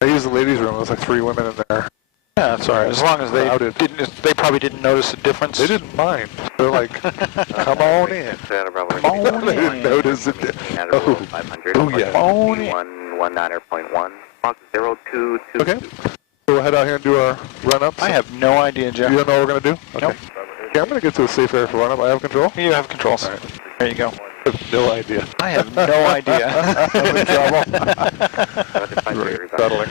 I used the ladies' room. There was like 3 women in there. Yeah, that's all right. As long as they they probably didn't notice a difference. They didn't mind. They're like, come on in. Come on in. They didn't notice it. Oh, oh yeah. Come on in. 119.1. 022. Okay. So we'll head out here and do our run-ups. I have no idea, Jeff. You don't know what we're going to do? Okay. Nope. Yeah, I'm going to get to a safe area for run-up. I have control? You have controls. All right. There you go. I have no idea. I have no idea. I'm in trouble. Settling.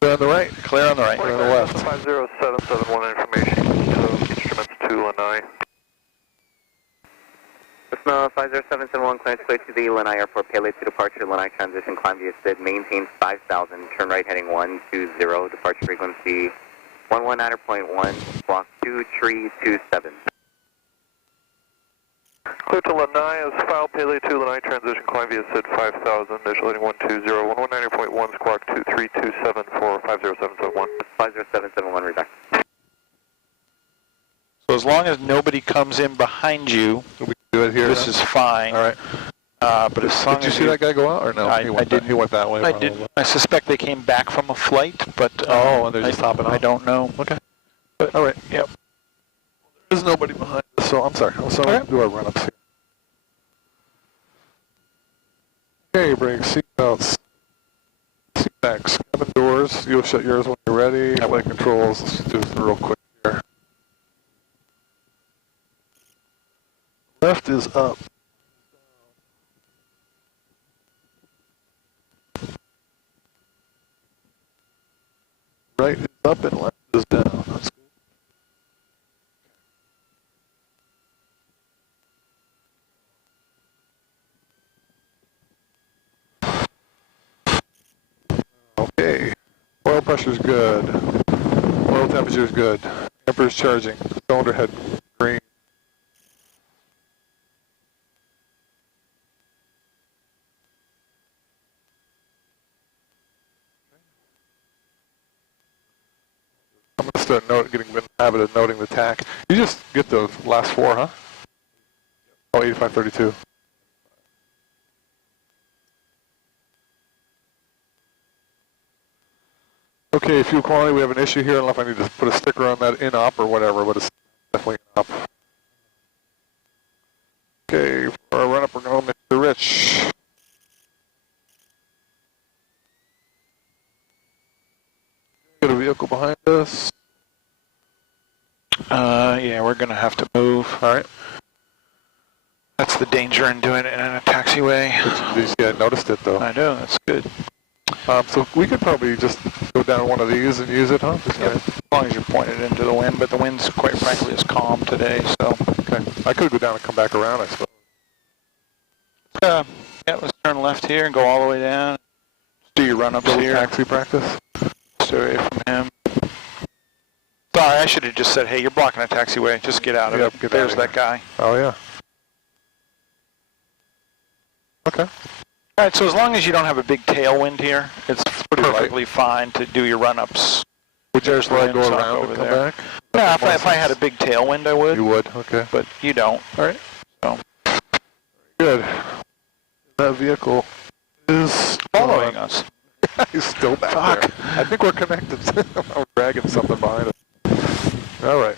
Clear on the right. Clear on the right. Clear on the left. 50771 information to instruments to Lanai. Cessna 50771, clearance clear to the Lanai Airport, payload to departure, Lanai transition, climb via SID, maintain 5,000, turn right heading 120, departure frequency 119.1, block 2327. Clear to Lanai as file, payload to Lanai transition, climb via SID 5,000, initial heading 120, 119.1, squawk 2327 for 50771. 50771, read back. So as long as nobody comes in behind you, We do it here. this is fine. All right. But as long Did you as see that guy go out or no? I didn't. He went that way. I didn't. I suspect they came back from a flight, but Oh, and they're just hopping off. I don't know. Okay. But All right. yep. There's nobody behind us, so I'm sorry. So we'll do our run-ups here. Okay, bring seatbelts. Seatbacks, cabin doors. You'll shut yours when you're ready. Flight controls. Let's do this real quick here. Left is up. Right is up and left is down. That's good. Okay. Oil pressure's good. Oil temperature's good. Amper's charging. Cylinder head green. I'm going to start getting in the habit of noting the tack. You just get the last 4, huh? Oh, 8532. Okay, fuel quality, we have an issue here. I don't know if I need to put a sticker on that in-op or whatever, but it's definitely in-op. Okay, for our run-up, we're going to Mr. Rich. Got a vehicle behind us. Yeah, we're going to have to move. All right. That's the danger in doing it in a taxiway. Yeah, I noticed it, though. I know, that's good. So we could probably just go down one of these and use it, huh? Yep. As long as you point it into the wind, but the wind's, quite frankly, is calm today, so. Okay. I could go down and come back around, I suppose. Yeah, let's turn left here and go all the way down. Do your run-ups here. Taxi practice. Stay away from him. Sorry, I should have just said, hey, you're blocking a taxiway. Just get out of it. Get There's out of that guy. Oh, yeah. Okay. All right, so as long as you don't have a big tailwind here, it's perfectly fine to do your run-ups. Would you just let go around and come back? Yeah, if I had a big tailwind, I would. You would, okay. But you don't. All right. So. Good. That vehicle is following us. He's still back there. I think we're connected. I'm dragging something behind us. All right.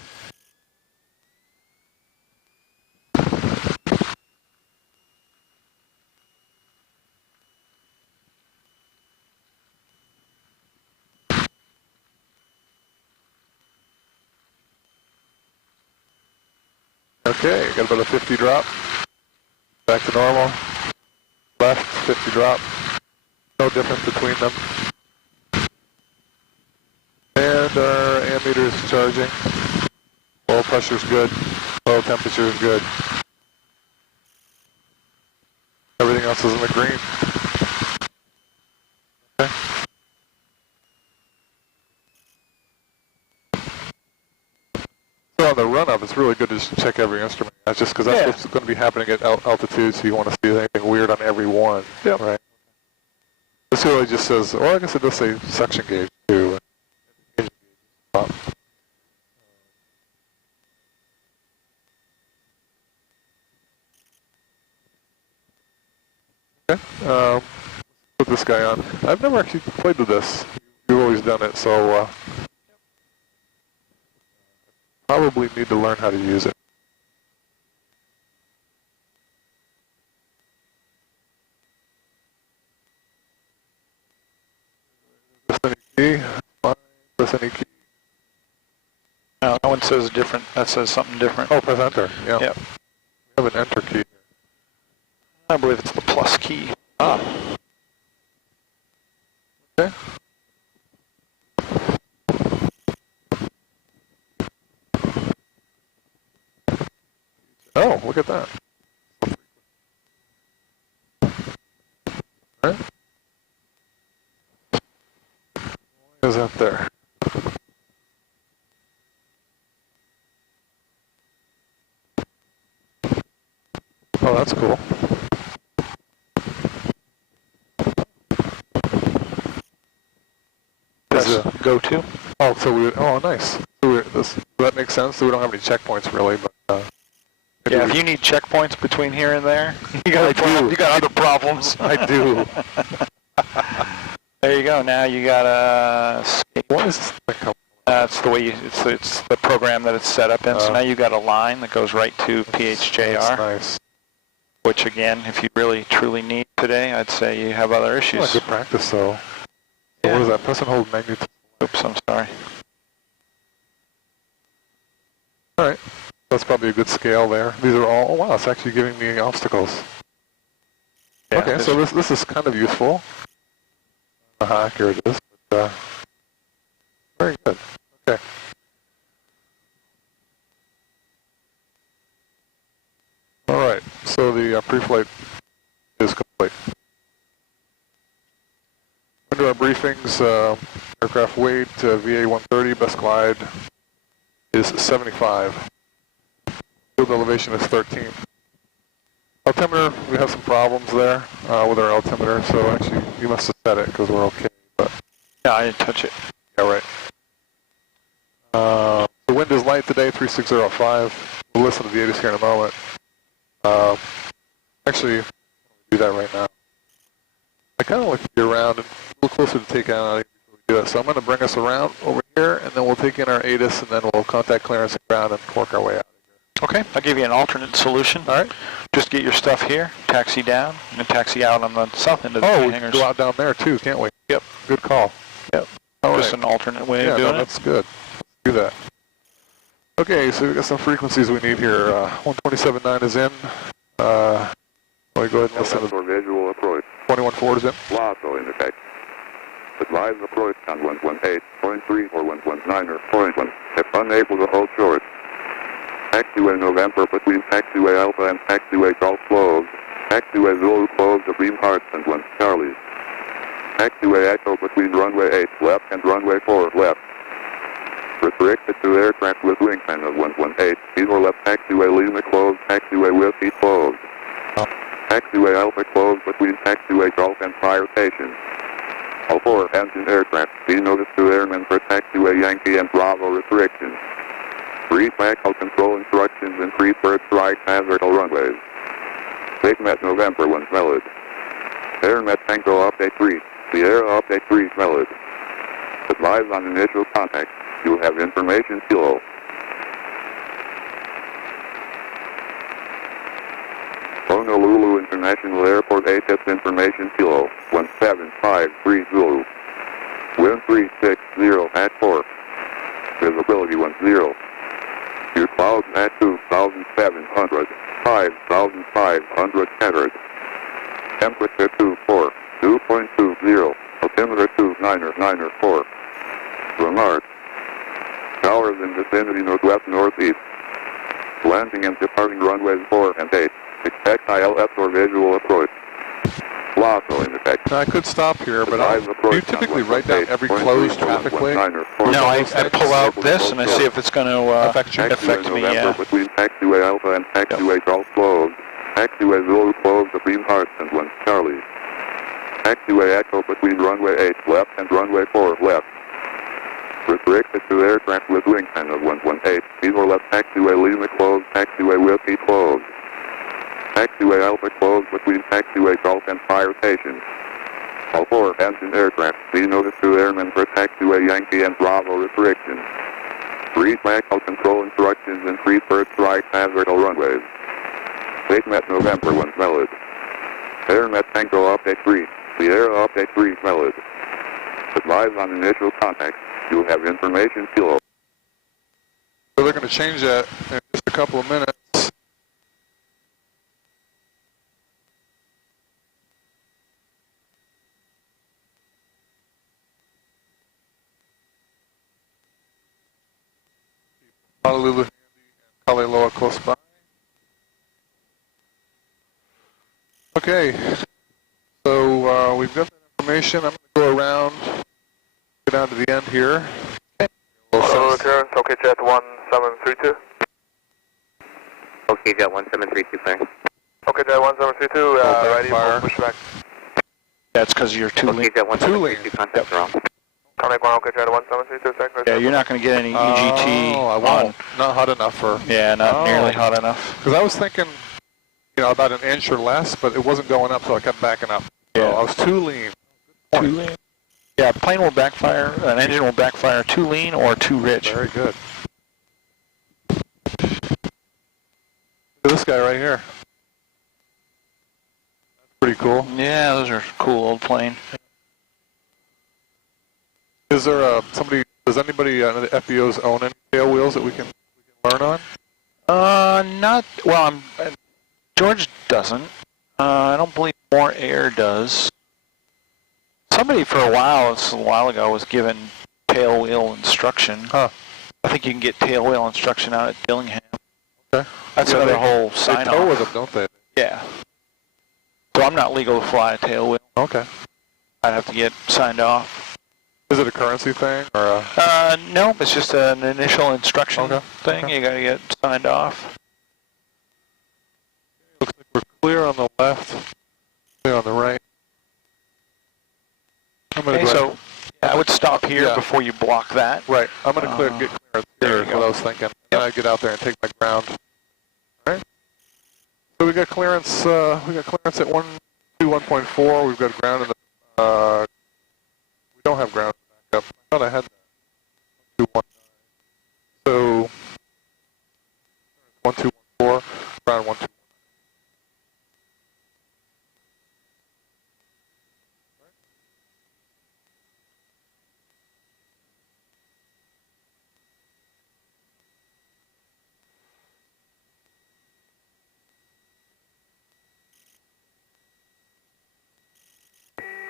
Okay, got about a 50 drop. Back to normal. Left, 50 drop. No difference between them. And our ammeter is charging. Oil pressure's good. Oil temperature is good. Everything else is in the green. Okay. So on the run-up, it's really good to just check every instrument. That's just because that's what's going to be happening at altitude, so you want to see anything weird on every one. Yep. Right. This really just says, well, I guess it does say suction gauge too. Okay. put this guy on. I've never actually played with this. You've always done it, so probably need to learn how to use it. Press any key. Fine. Press any key. No, that one says different. That says something different. Oh, press enter. Yeah. Yep. We have an enter key. I believe it's the plus key. Ah. Okay. Oh, look at that. All right. Why is that there? Oh, that's cool. That's go-to. Oh, so we. Oh, nice. So that makes sense. So we don't have any checkpoints really, but. Yeah, if you need checkpoints between here and there, you got other problems. I do. There you go. Now you got a. What is this thing called? That's the way it's the program that it's set up in. So now you got a line that goes right to PHJR. That's nice. Which again, if you really truly need today, I'd say you have other issues. Oh, good practice though. So Yeah. what is that? Press and hold menu. Oops, I'm sorry. All right. That's probably a good scale there. These are all. Oh wow, it's actually giving me obstacles. Yeah, Okay, so this is kind of useful. I don't know how accurate it is, but very good. Okay. All right. So the pre-flight is complete. Under our briefings, aircraft weight VA 130, best glide is 75. Field elevation is 13. Altimeter, we have some problems there with our altimeter, so actually you must have set it because we're okay. But Yeah, I didn't touch it. yeah, right. The wind is light today, 3605. We'll listen to the 80s here in a moment. Actually, I'll do that right now. I kind of like to be around and a little closer to take out before we do that. So I'm going to bring us around over here, and then we'll take in our ATIS, and then we'll contact clearance and ground and work our way out. Okay, I'll give you an alternate solution. All right. Just get your stuff here, taxi down, and taxi out on the south end of the Oh, we can hangars. go out down there too, can't we? Yep. Good call. Yep. All Just right. an alternate way Yeah, of doing no, it. that's good. Let's do that. Okay, so we've got some frequencies we need here. 127.9 is in. Let me go ahead and listen to for visual approach. 21.4 is in. LASO in effect. Advise approach on 118.3 or 119 or 0.1 if unable to hold short. Taxiway November between taxiway Alpha and taxiway Golf closed. Taxiway Zulu closed to Beam Hearts and 1 Charlie. Taxiway Echo between runway 8 left and runway 4 left. Restricted to aircraft with wingspan of 118. Speed or left taxiway Lima closed. Taxiway Whiskey closed. Taxiway Alpha closed between taxiway Golf and Fire Station. All 4 engine aircraft. Speed notice to airmen for taxiway Yankee and Bravo restrictions. Brief actual control instructions and pre-bird strike hazard runways. SIGMET November 1 valid. AirNet Tango update 3. The air update 3 valid. Advise on initial contact. You have information kilo. Honolulu International Airport ATIS information kilo 17530. Wind 360 at 4. Visibility 10. Your clouds at 2,700, 5,500 centered. Temperature 24, 2.20, altimeter 2994. Remark. Towers in vicinity northwest northeast. Landing and departing runways 4 and 8. Expect ILS or visual approach. LASO in effect. Now, I could stop here, but do you typically write down every closed traffic way? No, I pull out this and I see if it's going to affect me. Yeah. Between taxiway Alpha and taxiway Golf closed. Taxiway Zulu closed to Beam Hearts and 1 Charlie. Taxiway Echo between runway 8 left and runway 4 left. Restricted to aircraft with wingspan of 118. Speed or left taxiway Lima closed. Taxiway Whiskey closed. Taxiway Alpha closed between taxiway Golf and Fire Station. All 4 Hampton aircraft, please notice to airmen for taxiway Yankee and Bravo restrictions. Read Maxwell control instructions and free first strike hazard runways. Date met November when valid. Air met Tango update 3. The air update 3 valid. Advise on initial contact. You'll have information kilo. So they're going to change that in just a couple of minutes. Honolulu and Kalealoa close by. Okay, so we've got that information. I'm going to go around, go down to the end here. Hello, Terrence. OK, Jet 1732. OK, Jet 1732, clear. OK, Jet 1732, ready fire. for pushback. That's because you're too OK, lean. Jet 1732, contact wrong. Connect 1, OK, Jet 1732, second. Yeah, you're not going to get any EGT. Oh, I won't. Not hot enough for... Yeah, not nearly hot enough. Because I was thinking, you know, about an inch or less, but it wasn't going up, so I kept backing up. Yeah. So I was too lean. Too lean. Yeah, plane will backfire, an engine will backfire too lean or too rich. Very good. Look at this guy right here. That's pretty cool. Yeah, those are cool old plane. Is there somebody, does anybody, the FBOs own any tail wheels that we can learn on? Not, well, George doesn't. I don't believe More Air does. Somebody for a while ago, was given tail wheel instruction. Huh. I think you can get tail wheel instruction out at Dillingham. Okay. That's Yeah, another they- whole They sign tow with off. them, don't they? Yeah. So I'm not legal to fly a tail wheel. Okay. I'd have to get signed off. Is it a currency thing or a... No, it's just an initial instruction Okay. thing. Okay. You got to get signed off. Looks like we're clear on the left, clear on the right. I'm gonna Okay, go so ahead. I would stop here Yeah. before you block that. Right, I'm gonna get clearance there here you is go. what I was thinking. And I get out there and take my ground. All right. So we got clearance. We got clearance at 121.4. We've got ground in the. We don't have ground back up. I thought I had that. 219. So 1214. Ground 12.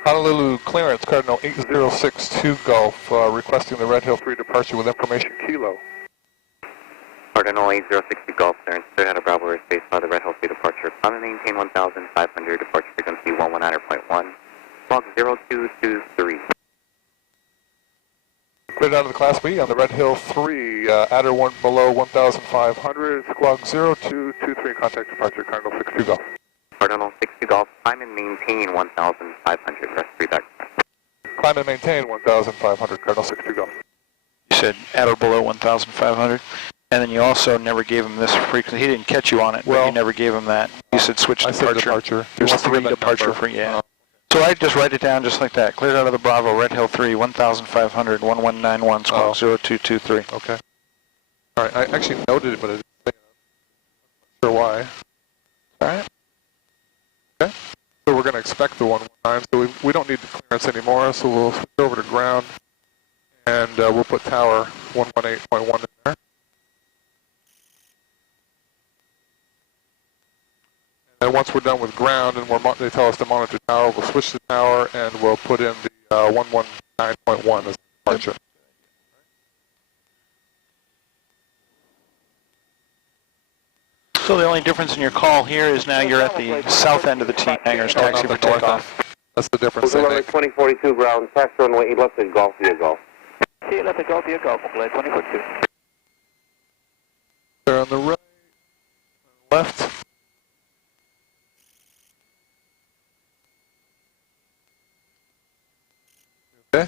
Honolulu clearance, Cardinal 8062 Golf, requesting the Red Hill 3 departure with information kilo. Cardinal 8062 Golf, clearance, clear out of Bravo airspace by the Red Hill 3 departure. Climb and maintain 1,500, departure frequency 119.1, log 0223. Cleared out of the Class B on the Red Hill 3, adder 1 below 1,500, squawk 0223, contact departure, Cardinal 62 Golf. Cardinal 62 Golf, climb and maintain 1,500, rest 3 back. Climb and maintain 1,500, Cardinal 62 Golf. You said at or below 1,500. And then you also never gave him this frequency. He didn't catch you on it, but Well, you never gave him that. You said switch I departure. said departure. He There's wants to 3 give that departure number. for, So I just write it down just like that. Cleared out of the Bravo, Red Hill 3, 1,500, 1191, squawk 0223. Okay. All right, I actually noted it, but I didn't say it. I'm not sure why. All right. Okay. So we're going to expect the 119, so we don't need the clearance anymore, so we'll switch over to ground, and we'll put tower 118.1 in there. And once we're done with ground and they tell us to monitor tower, we'll switch to tower and we'll put in the 119.1 as departure. So the only difference in your call here is now you're at the south end of the T hangars, Oh, taxi not for the north takeoff. That's the difference they make. 2042 ground, tax runway 11 Golf via Golf. 11 Golf via Golf, 2042. They're on the right, left. Okay.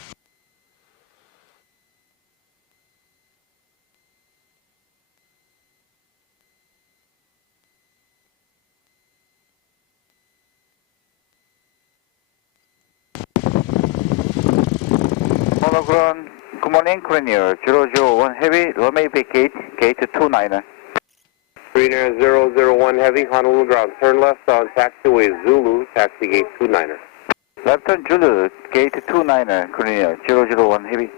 Hello ground, good morning, Grenier 001 Heavy, runway vacate, gate 29er. Grenier 001 Heavy, Honolulu ground, turn left on taxiway Zulu, taxi gate 29er. Left turn Zulu, gate 29er, Grenier 001 Heavy.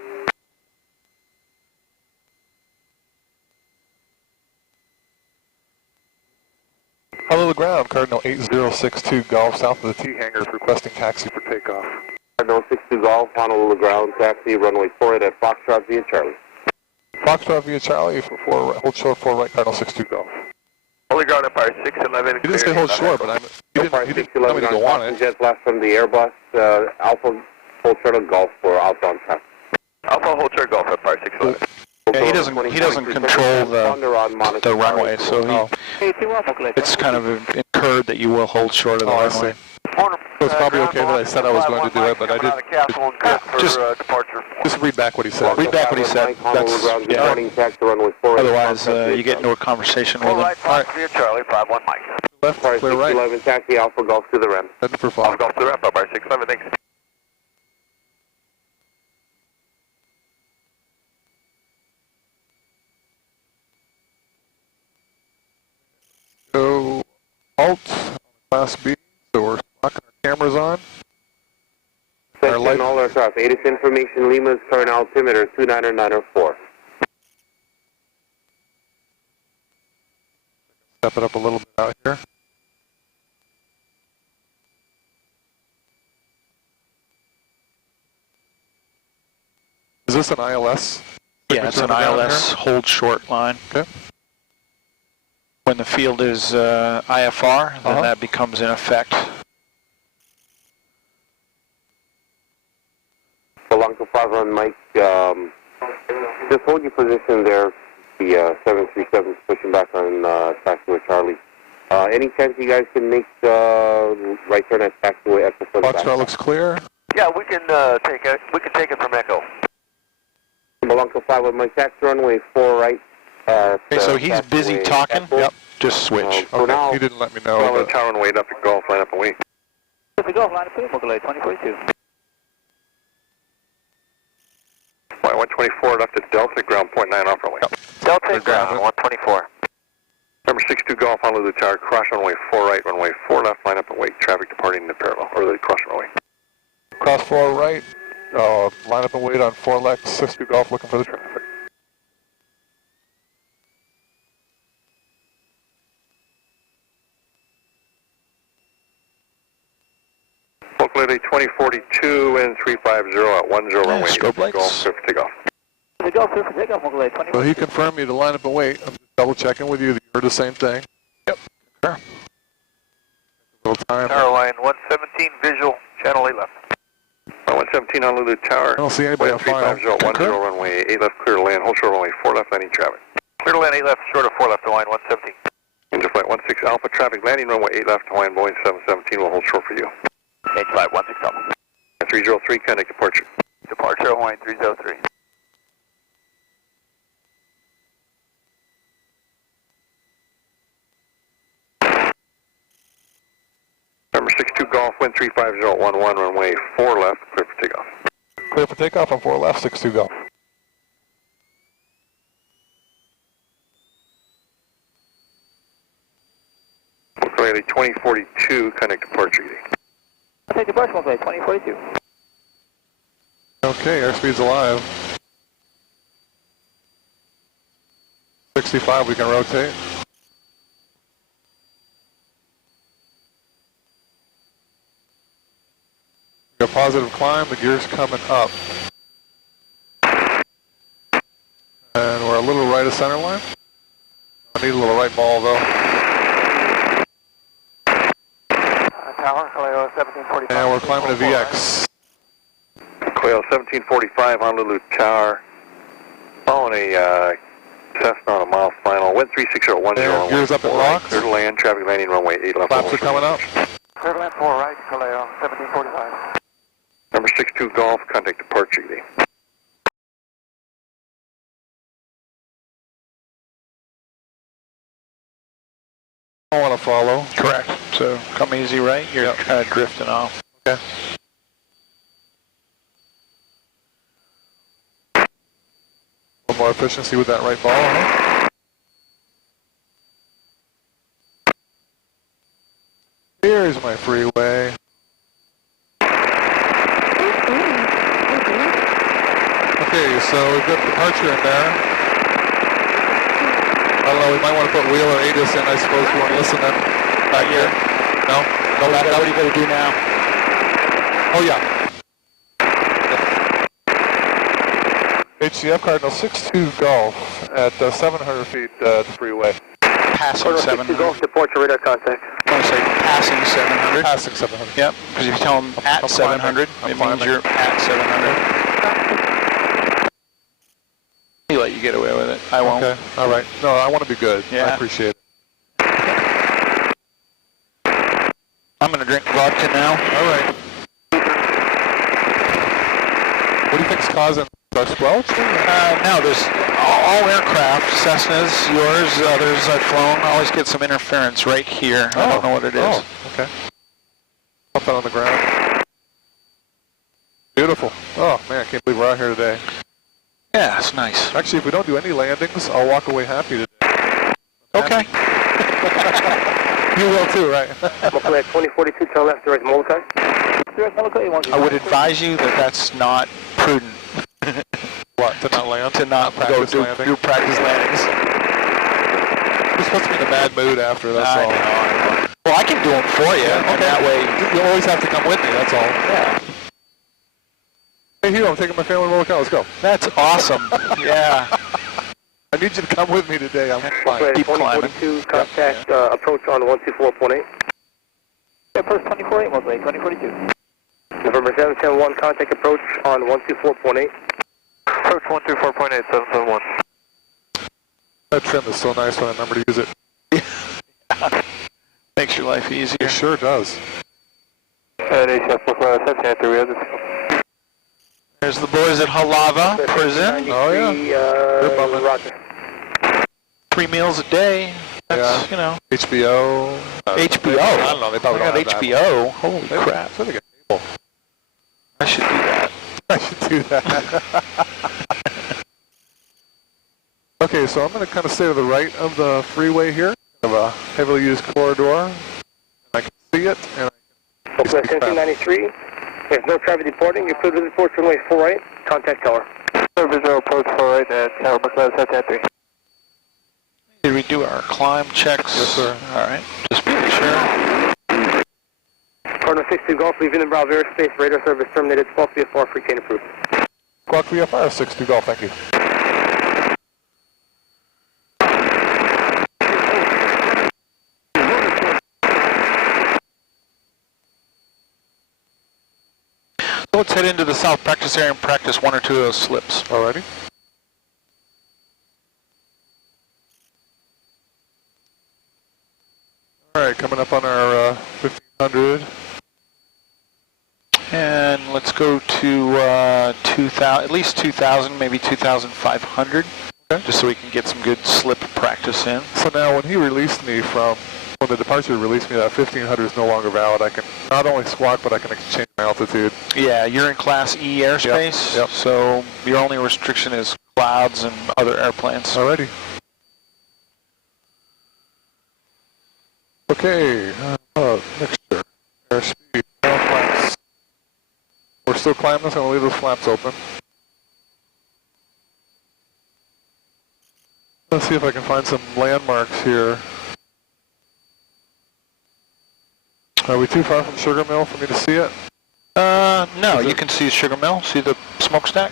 Honolulu ground, Cardinal 8062 Golf, south of the T hangars, requesting taxi for takeoff. Cardinal 62 Golf, Honolulu ground, taxi runway 48 at Foxtrot via Charlie. Foxtrot via Charlie for 4, hold short 4 right, Cardinal 62 Golf. Holy ground, Empire 611. He didn't say hold short, but he didn't tell me to go on it. Jets left from the Airbus, Alpha hold short Golf for outbound traffic. Alpha hold short Golf, Empire 611. Yeah, he doesn't control the runway, so it's kind of incurred that you will hold short of the runway. So it's probably okay that I said I was going to do it, but I didn't. Just read back what he said. Read back what he said. That's, otherwise, you get into a conversation with him. Right, Fox via Charlie, 51 Mike. Left, clear right. 11 taxi Alpha Golf to the rim. Heading for Fox. Golf to the ramp, Empire 611, thanks. Go alt on Class B, so we're locking our cameras on. Our light, all aircraft, ATIS information, Lima's current altimeter 29904. step it up a little bit out here. Is this an ILS? Yeah, it's an ILS hold short line. Okay. When the field is IFR, then that becomes in effect. Blanco 5 on Mike, just hold your position there. The 737 is pushing back on taxiway Charlie. Any chance you guys can make right turn at taxiway Echo? Foxtrot looks clear. Yeah, we can take it. We can take it from Echo. Blanco 5 on Mike, taxi runway 4 right. Okay, so he's busy talking. Echo. Yep, just switch. Okay, now, he didn't let me know. Well, the tower and wait up at Golf, line up and wait. The Golf line up, Mogulay 2042. Flight 124 left at Delta, ground .9 off runway. Delta ground 124. Number 62 Golf, Honolulu Tower, cross runway 4 right, runway 4 left, line up and wait. Traffic departing the parallel, or the cross runway. Cross 4 right, line up and wait on 4 left, 62 Golf looking for the traffic. Locality 2042 and 350 at 10 runway. Strobe lights. Golf, clear for takeoff. The Golf clear for takeoff, Mogulay 2042. So he confirmed you to line up and wait. I'm just double checking with you that you heard the same thing. Yep. Sure. A little time. Tower line 117, visual, channel 8 left. 117 Honolulu Tower. I don't see anybody on file. 350 10 runway 8 left, clear to land, hold short runway 4 left, landing traffic. Clear to land 8 left, short of 4 left to line 117. Engine flight 16 Alpha, traffic landing runway 8 left to line Boeing 717 will hold short for you. H flight 16 Alpha. 303, connect departure. Departure Hawaiian 303. Number 62 Golf, wind 350 at 11, runway 4 left, clear for takeoff. Clear for takeoff on 4 left, 62 Golf. Locality 2042, connect departure. Take departure, Mogulay 2042. Okay, airspeed's alive. 65, we can rotate. Got positive climb, the gear's coming up. And we're a little right of center line. I need a little right ball though. Tower, Kaleo 1745. And we're climbing a VX. Cleo 1745, Honolulu Tower. Following a Cessna on a mile final. Wind 360 at 10. And gears up at rocks. Clear to land, traffic landing runway 8 left. Flaps are coming up. Clear to land 4 right, Kaleo 1745. Number 62 Golf, contact departure. I want to follow. Correct. So come easy right, you're kind of drifting off. Okay. little more efficiency with that right ball, huh? Here's my freeway. Okay, so we've got departure in there. I don't know, we might want to put wheel or ADIS in, I suppose, if you want to listen then. Back here. No? Go back up. What are you going to do now? Oh, yeah. HCF Cardinal 62 Golf at 700 feet the freeway. Passing 700. Golf, departure radar contact. I want to say passing 700. Passing 700. Yep, because if you tell them at 700, it means you're at 700. He let you get away with it. I won't. Okay, all right. No, I want to be good. Yeah. I appreciate it. I'm going to drink vodka now. All right. What do you think's causing the squelch? No, there's all aircraft, Cessnas, yours, others I've flown, always get some interference right here. I don't know what it is. Oh, okay. Put that on the ground. Beautiful. Oh, man, I can't believe we're out here today. Yeah, it's nice. Actually, if we don't do any landings, I'll walk away happy today. Okay. You will too, right? Mobile 2042, turn left, direct Molokai. I would advise you that that's not prudent. What, to not land? To not go do practice landings. You're supposed to be in a bad mood after, that's all. I know. Well, I can do them for you, and that way... You always have to come with me, that's all. Yeah. Hey, Hugh, I'm taking my family to Molokai, let's go. That's awesome. Yeah. I need you to come with me today, I'm fine. Keep climbing. 2042, contact approach on 124.8. Approach 24.8, Mobile 2042. November 771, contact approach on 124.8. Approach 124.8, 771. That trim is so nice when I remember to use it. Makes your life easier. It sure does. There's the boys at Halava Prison. Oh, yeah. They're bumming. Roger. 3 meals a day. That's, you know. HBO. HBO? I don't know, they probably got don't have that. HBO. Holy They- crap. so they get cable. I should do that. I should do that. Okay, so I'm going to kind of stay to the right of the freeway here. I have a heavily used corridor. And I can see it. And I can Mobile 1793, there's no traffic departing. You're clear to report runway 4 right. Contact tower. Service approach 4 right at Tower McLeod 773. Did we do our climb checks? Yes, sir. All right. Just making sure. Cardinal 62 Golf, leaving in Bravo airspace. Radar service terminated. Squawk VFR, free cane approved. Squawk VFR 62 Golf, thank you. So let's head into the south practice area and practice 1 or 2 of those slips. Alrighty. Alright, coming up on our 1500. And let's go to 2,000, at least 2,000, maybe 2,500. Okay. Just so we can get some good slip practice in. So now when he released me from, when the departure released me, that 1500 is no longer valid. I can not only squawk, but I can change my altitude. Yeah, you're in Class E airspace, Yep. so your only restriction is clouds and other airplanes. Alrighty. Okay, mixture, airspeed, flaps. We're still climbing, so I'm going to leave those flaps open. Let's see if I can find some landmarks here. Are we too far from Sugar Mill for me to see it? No, you can see Sugar Mill, see the smokestack?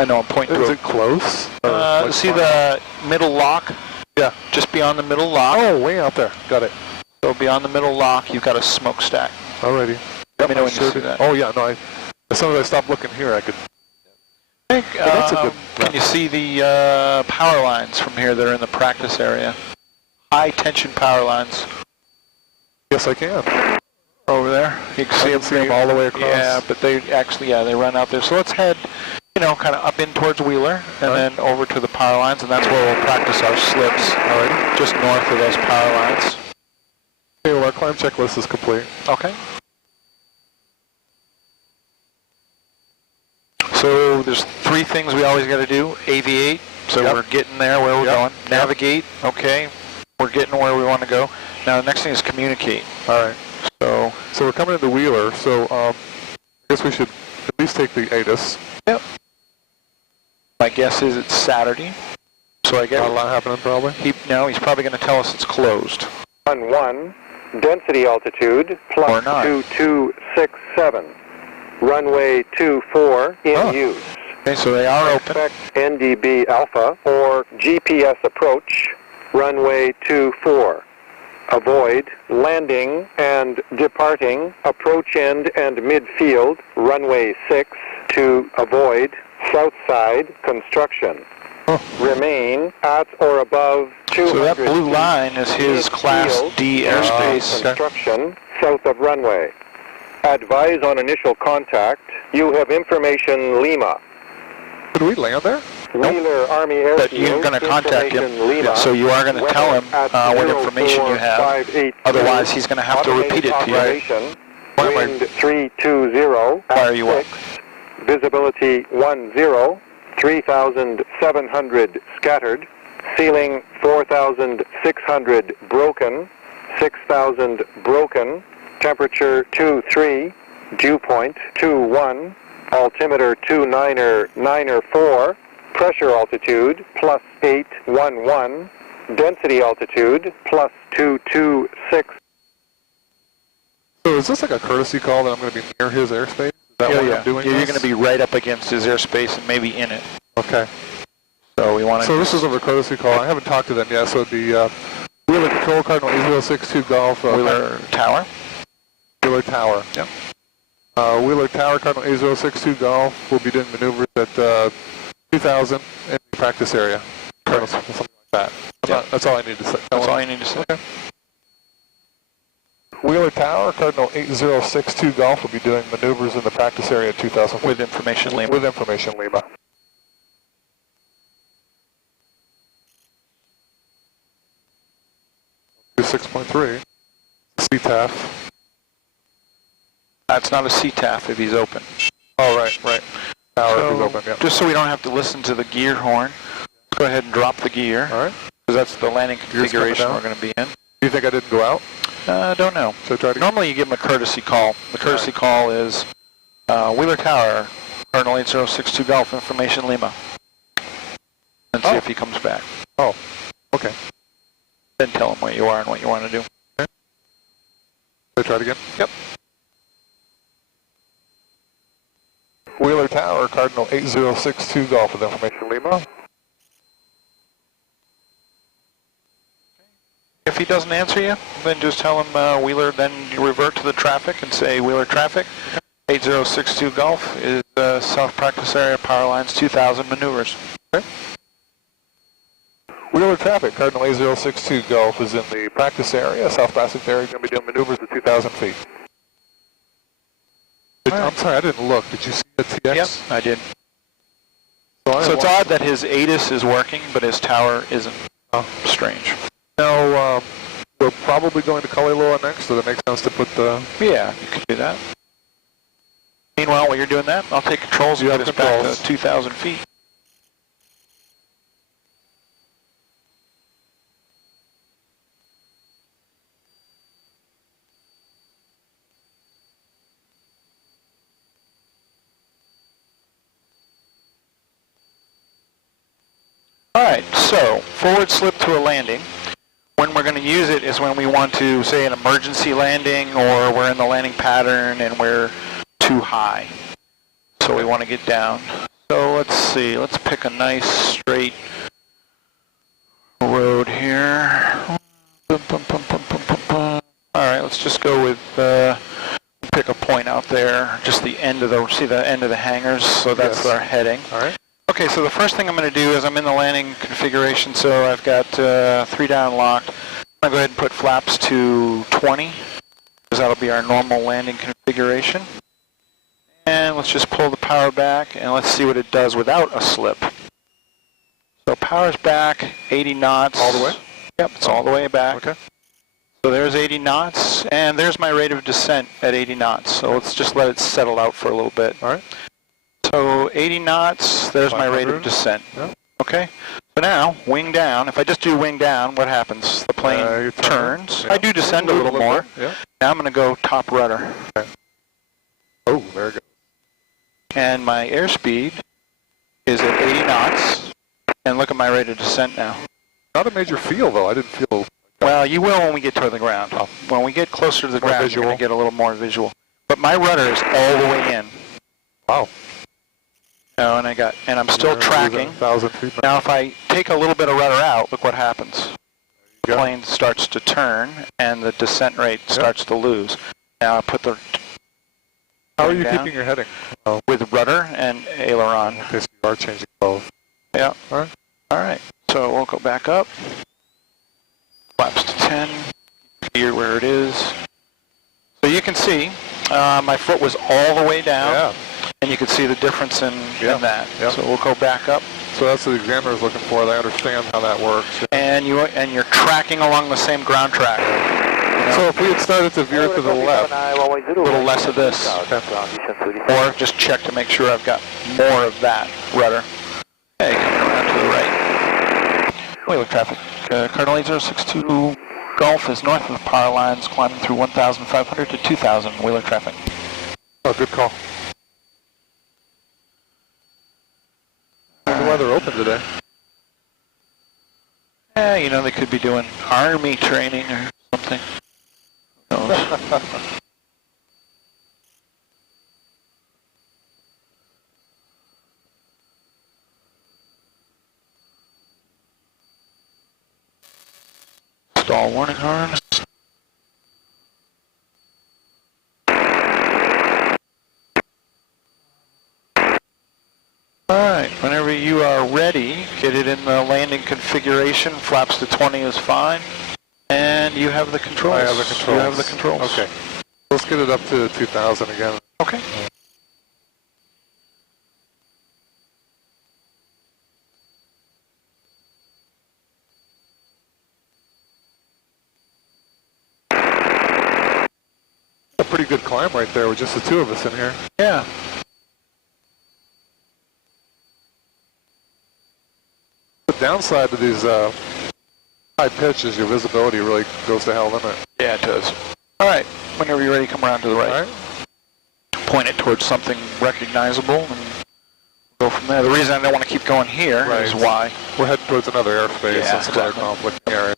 I know, I'm pointing to Is it. it close? Or like See far? the middle lock? Yeah. Just beyond the middle lock. Oh, way out there. Got it. So beyond the middle lock, you've got a smokestack. Alrighty. Let me know I when you sure see did. that. Oh yeah, no. As soon as I stopped looking here, I could. I think, that's a good can you see the power lines from here that are in the practice area? High tension power lines. Yes, I can. Over there. You can see them all the way across. Yeah, but they actually, they run out there. So let's head, kind of up in towards Wheeler and then over to the power lines, and that's where we'll practice our slips. Alrighty. Just north of those power lines. Okay, well, our climb checklist is complete. Okay. So there's 3 three things we always got to do. Aviate, so we're getting there where we're going. Navigate, okay, we're getting where we want to go. Now the next thing is communicate. All right. So we're coming into Wheeler, so I guess we should at least take the ATIS. Yep. My guess is it's Saturday. So I guess Not a lot happening probably. No, he's probably going to tell us it's closed. 1, density altitude Or not. 2267. Runway 24 in use. Okay, so they are open. Expect NDB Alpha or GPS approach, runway 24. Avoid landing and departing, approach end and midfield, runway 6 to avoid south side construction. Remain at or above 200 So that blue line is his Class D airspace. Construction south of runway. Advise on initial contact. You have information Lima. Could we land there? Wheeler Army Airfield. But you're going to contact him, Lima. so you are going to tell him what information you have. 0458. Otherwise, he's going to have to repeat it to you. Population, Wind 320 Why are you up? 6. Visibility 10. 3,700 scattered. Ceiling 4,600 broken. 6,000 broken. Temperature 23. Dew point 21. Altimeter 294. Pressure altitude plus 811. Density altitude plus 226. So is this like a courtesy call that I'm going to be near his airspace? Is that why I'm doing You're this? going to be right up against his airspace and maybe in it. Okay. So we want to. So this is a courtesy call. I haven't talked to them yet, so it'd be Wheeler Control, Cardinal 8062 Golf. Wheeler Tower. Wheeler Tower. Yep. Wheeler Tower, Cardinal 8062 Golf. We'll be doing maneuvers at 2000 in the practice area. Something like that. That's all I need to say. That's all you need to say. Okay. Wheeler Tower, Cardinal 8062 Golf will be doing maneuvers in the practice area at 2000 With information, Lima. With information, Lima. Do 6.3. CTAF. That's not a CTAF if he's open. Oh, right. Tower is open, yeah. Just so we don't have to listen to the gear horn, let's go ahead and drop the gear. All right. Because that's the landing configuration we're going to be in. Do you think I didn't go out? Don't know. So try to Normally you give him a courtesy call. The courtesy call is Wheeler Tower, Cardinal 8062 Golf, information Lima. And see if he comes back. Oh, okay. Then tell him what you are and what you want to do. Okay. So try it again? Yep. Wheeler Tower, Cardinal 8062 Golf with information Lima. If he doesn't answer you, then just tell him Wheeler, then you revert to the traffic and say Wheeler traffic, 8062 Golf is south practice area, power lines 2000 maneuvers. Okay. Wheeler traffic, Cardinal 8062 Golf is in the practice area, south passage area, going to be doing maneuvers at 2,000 feet. I'm sorry, I didn't look. Did you see the TX? Yep, I did. So it's odd that his ATIS is working, but his tower isn't. Strange. Now, we're probably going to Kaliloa next, so that makes sense to put the... Yeah, you could do that. Meanwhile, while you're doing that, I'll take controls and get us back to 2,000 feet. Alright, so forward slip to a landing. When we're going to use it is when we want to, say, an emergency landing, or we're in the landing pattern and we're too high. So we want to get down. So let's see, let's pick a nice straight road here. Alright, let's just go with, pick a point out there, just the end of the, see the end of the hangars, so that's our heading. Alright. Okay, so the first thing I'm going to do is I'm in the landing configuration, so I've got 3 down locked. I'm going to go ahead and put flaps to 20, because that'll be our normal landing configuration. And let's just pull the power back, and let's see what it does without a slip. So power's back, 80 knots. All the way? Yep, it's all the way back. Okay. So there's 80 knots, and there's my rate of descent at 80 knots. So let's just let it settle out for a little bit. All right. So 80 knots, there's my rate of 500. descent. Yeah. Okay. So now, wing down. If I just do wing down, what happens? The plane turns. Yeah. I do descend a little more. Yeah. Now I'm going to go top rudder. Okay. Oh, there it goes. And my airspeed is at 80 knots. And look at my rate of descent now. Not a major feel, though. I didn't feel... Well, you will when we get toward the ground. When we get closer to the ground, visual. you're going to get a little more visual. But my rudder is all the way in. Wow. Oh, and I'm still tracking. 1,000 feet. Now, if I take a little bit of rudder out, look what happens. The plane starts to turn, and the descent rate starts to lose. Now I put the... How are you keeping your heading? With rudder and aileron. Okay, so you are changing both. Yeah. All right. All right. So we'll go back up. Flaps to 10. Here where it is. So you can see my foot was all the way down. Yeah. And you can see the difference in that. Yep. So we'll go back up. So that's what the examiner is looking for. They understand how that works. And you're tracking along the same ground track. You know? So if we had started to veer to the left, a little less of this. Or just check to make sure I've got more of that rudder. Okay, coming around to the right. Wheeler traffic. Cardinal 8062 Golf is north of the power lines, climbing through 1,500 to 2,000 Wheeler traffic. oh, good call. The weather open today. Yeah, you know, they could be doing Army training or something. Who knows? Stall warning horn. Alright, whenever you are ready, get it in the landing configuration. Flaps to 20 is fine. And you have the controls. I have the controls. You have the controls. Okay. Let's get it up to 2,000 again. Okay. A pretty good climb right there with just the two of us in here. Yeah. The downside to these high pitches, your visibility really goes to hell limit. Yeah, it does. Alright, whenever you're ready, come around to the right. All right. Point it towards something recognizable and go from there. The reason I don't want to keep going here is why. We're heading towards another airspace. Yeah, That's quite a exactly. conflicting area.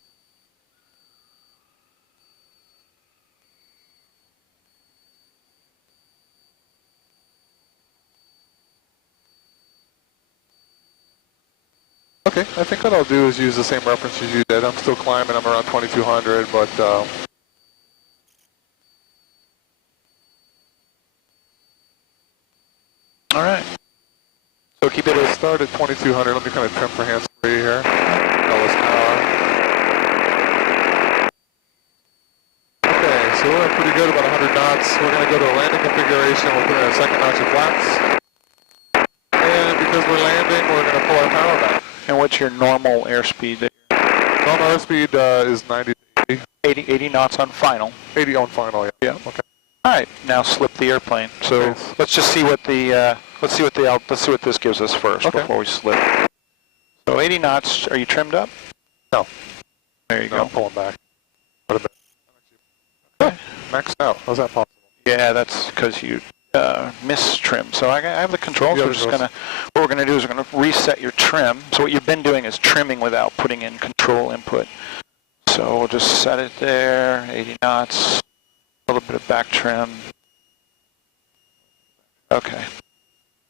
Okay, I think what I'll do is use the same references you did. I'm still climbing. I'm around 2,200, but All right. so keep it. It'll start at 2,200. Let me kind of trim for hands free here. LS power. Okay, so we're pretty good, about 100 knots. We're going to go to a landing configuration. We'll put in a second notch of flaps. And because we're landing, we're going to pull our power back. And what's your normal airspeed there? Normal airspeed is 90 to 80. 80 knots on final. 80 on final, yeah. Yeah. Okay. All right, now slip the airplane. So Okay. let's just see what the let's see what this gives us first before we slip. So 80 knots. Are you trimmed up? No. There you No, go. I'm pulling back. What a bit. Okay. Maxed out. How's that possible? Yeah, that's because you mistrimmed. So I have the controls. Yeah, We're just gonna what we're gonna do is we're gonna reset your trim. So what you've been doing is trimming without putting in control input. So we'll just set it there. 80 knots. A little bit of back trim. Okay.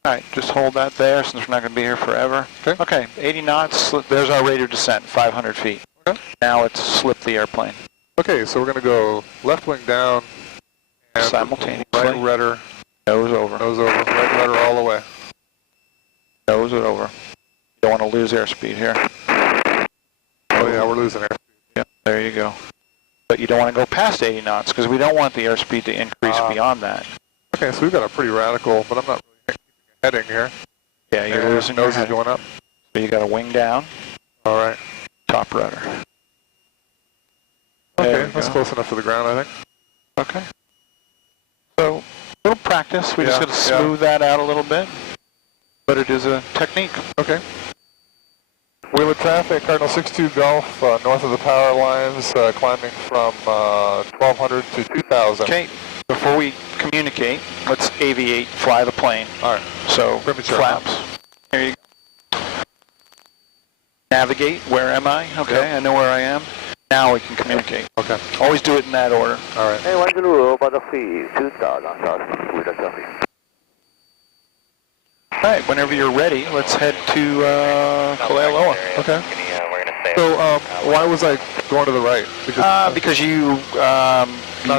All right, just hold that there since we're not going to be here forever. Okay. Okay, 80 knots. There's our rate of descent, 500 feet. Okay. Now let's slip the airplane. Okay, so we're going to go left wing down. And Simultaneously. right rudder. Nose over. Nose over. Right rudder all the way. Nose it over. You don't want to lose airspeed here. Oh yeah, we're losing airspeed. Yep, there you go. But you don't want to go past 80 knots because we don't want the airspeed to increase beyond that. Okay, so we've got a pretty radical, but I'm not really keeping a heading here. Yeah, you're losing your nose is head. going up. So you got to wing down. All right. Top rudder. Okay, There we that's go. close enough for the ground, I think. Okay. So a little practice. We just Yeah, got to smooth that out a little bit. but it is a technique. Okay. Wheeler traffic, Cardinal 62 Golf, north of the power lines, climbing from 1200 to 2000. Okay, before we communicate, let's aviate, fly the plane. All right. So, Premature, flaps. There you go. Navigate, where am I? Okay, Yep. I know where I am. Now we can communicate. Okay. Always do it in that order. All right. Hey, 10 over the field, 2000 with the traffic. All right, whenever you're ready, let's head to Kalealoa. Okay. So why was I going to the right? Because you... not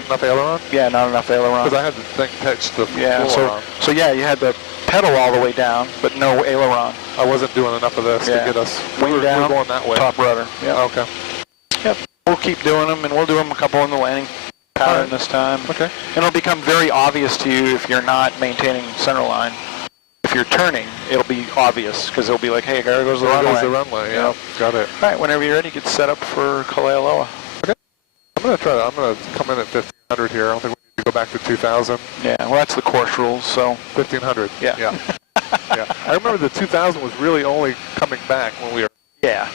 enough aileron? Yeah, not enough aileron. Because I had the thing pitched the Yeah, floor on. so yeah, you had the pedal all the way down, but no aileron. I wasn't doing enough of this Yeah. to get us. Wing down, we're going that way. top rudder. Yeah. Okay. Yep. We'll keep doing them, and we'll do them a couple in the landing pattern Alright. this time. Okay. And it'll become very obvious to you if you're not maintaining center line. If you're turning, it'll be obvious, because it'll be like, hey, there goes the There runway. goes the runway, yeah. Got it. All right, whenever you're ready, get set up for Kalealoa. I'm going to come in at 1500 here. I don't think we need to go back to 2000. Yeah, well, that's the course rules, so... 1500. Yeah. Yeah. Yeah. I remember the 2000 was really only coming back when we were... Yeah.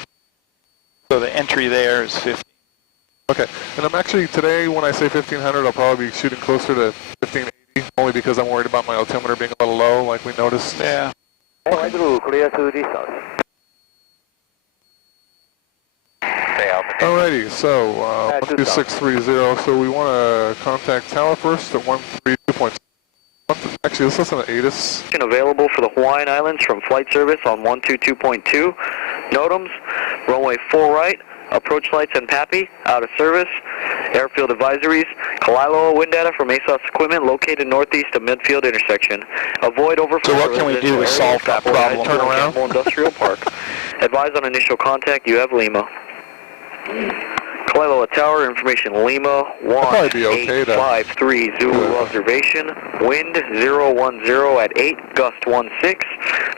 So the entry there is 50. Okay. And I'm actually, today, when I say 1500, I'll probably be shooting closer to 1580, only because I'm worried about my altimeter being a little low, like we noticed. Yeah. Hey, clear to distance. Alrighty, so 12630, so we want to contact tower first at 132.6. Actually, let's listen to ATIS. Available for the Hawaiian Islands from flight service on 122.2. NOTAMs, runway 4 right, approach lights and PAPI, out of service. Airfield advisories, Kalealoa wind data from ASOS equipment located northeast of midfield intersection. Avoid overflow. So what can we do to solve that problem? Turn around. Industrial Park. Advise on initial contact, you have Lima. Kalealoa Tower, information Lima, 1853, Zulu observation, wind 010 at 8, gust 16,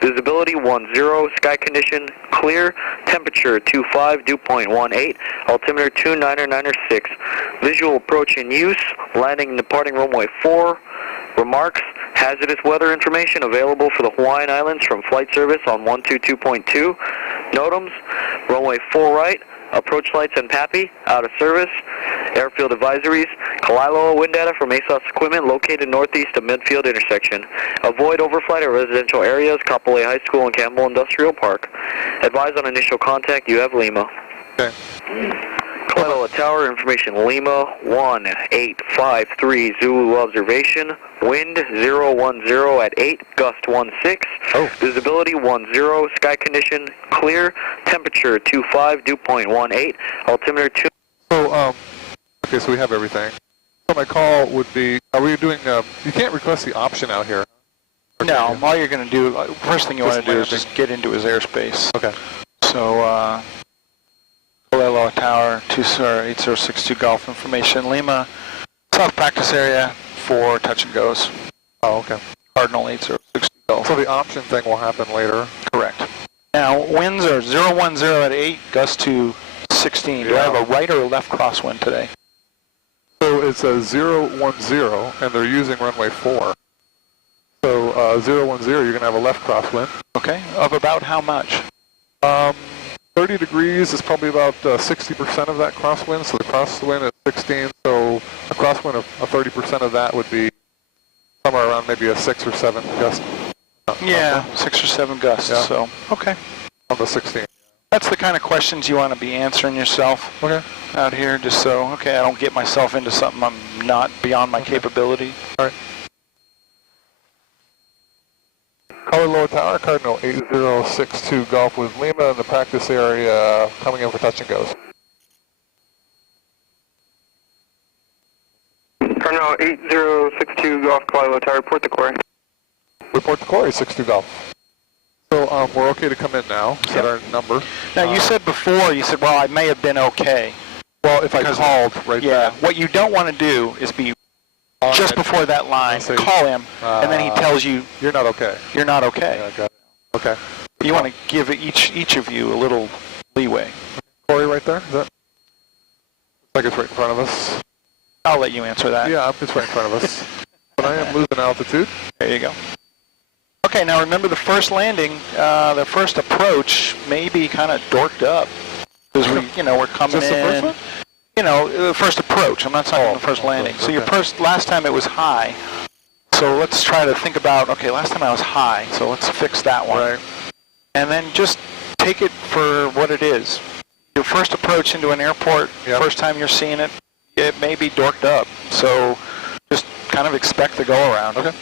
visibility 10, sky condition clear, temperature 25, dew point 18, altimeter 2996, visual approach in use, landing and departing runway 4, remarks, hazardous weather information available for the Hawaiian Islands from flight service on 122.2, NOTAMs, runway 4 right, approach lights and PAPI, out of service. Airfield advisories, Kalealoa wind data from ASOS equipment located northeast of midfield intersection. Avoid overflight of residential areas, Kapolei High School and Campbell Industrial Park. Advise on initial contact, you have Lima. Okay. Kalealoa Tower, information Lima, 1853, Zulu observation, wind 010 at 8, gust 16, visibility 10, sky condition clear, temperature 25, dew point 18, altimeter 2. So, okay, so we have everything. So my call would be, are we doing, you can't request the option out here. No, all you're going to do, first thing you want to do is landing. just get into his airspace. Okay. So, Kalealoa Tower, 8062 Golf information, Lima, south practice area for touch and goes. Oh, okay. Cardinal 8062 Golf. So the option thing will happen later. Correct. Now, winds are 010 at 8, gust to 16. Do I have a right or a left crosswind today? So it's a 010, and they're using runway 4. So 010, you're going to have a left crosswind. Okay. Of about how much? 30 degrees is probably about 60% of that crosswind, so the crosswind is 16, so a crosswind of 30% of that would be somewhere around maybe a 6 or 7 gust. Yeah, 6 or 7 gusts, Yeah. so, okay. On the 16. That's the kind of questions you want to be answering yourself Okay. out here, just so, okay, I don't get myself into something I'm not beyond my capability. All right. Kalealoa Tower, Cardinal 8062 Golf with Lima in the practice area, coming in for touch and goes. Cardinal 8062 Golf, Kalealoa Tower, report to Corey. Report to Corey, 62 Golf. So we're okay to come in now, set our number. Now, you said before, you said, well, I may have been okay. Well, if I called right there. What you don't want to do is be just before that line, say, call him, and then he tells you you're not okay. you're not okay. Yeah, got it. Okay. You want to give each of you a little leeway. Corey right there? Is that? Looks like it's right in front of us. I'll let you answer that. Yeah, it's right in front of us. But I am losing altitude. There you go. Okay, now remember the first landing, the first approach may be kind of dorked up. Because we're coming Just the first one? The first approach. I'm not talking the first landing. So your last time it was high. So let's try to think about, okay, last time I was high, so let's fix that one. Right. And then just take it for what it is. Your first approach into an airport, first time you're seeing it, it may be dorked up. So just kind of expect the go-around. Okay.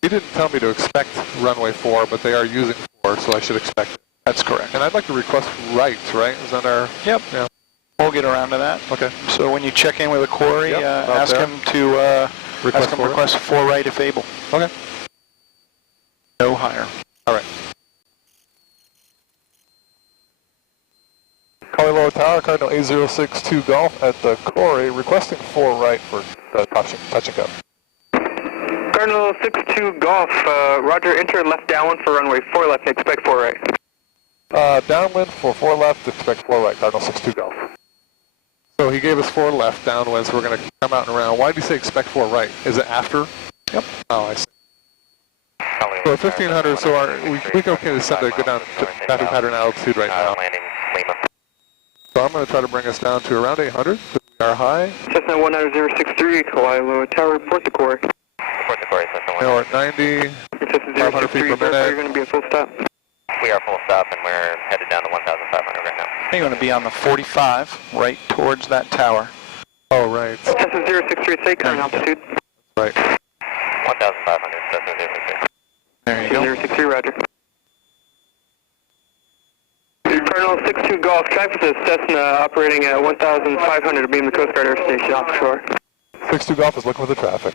He didn't tell me to expect runway 4, but they are using 4, so I should expect it. That's correct. And I'd like to request right? Is that our... Yep. Yeah. We'll get around to that. Okay. So when you check in with a Corey, ask him to request 4 right if able. Okay. No higher. All right. Honolulu Tower, Cardinal 8062 Golf at the Corey, requesting 4 right for touch and go. Cardinal 62 Golf, roger, enter left downwind for runway 4 left, expect 4 right. Downwind for 4 left, expect 4 right, Cardinal 62 Golf. So he gave us 4 left downwind, so we're going to come out and around. Why did he say expect 4 right? Is it after? Yep. Oh, I see. So at 1500, so we can okay to send go down to traffic pattern altitude right now. So I'm going to try to bring us down to around 800. We are high. Cessna 19063, Honolulu Tower, report the Corey. Report the Corey, Cessna 190. Now we're at 90, Cessna 500 feet per minute. Are you going to be at full stop? We are full stop and we're headed down to 1,500 right now. You're going to be on the 45, right towards that tower. Oh, right. Cessna 063, say current altitude. Right. 1,500, Cessna 063. There you go. 063, roger. Cardinal 62 Golf, traffic says Cessna operating at 1,500 to beam the Coast Guard Air Station offshore. 62 Golf is looking for the traffic.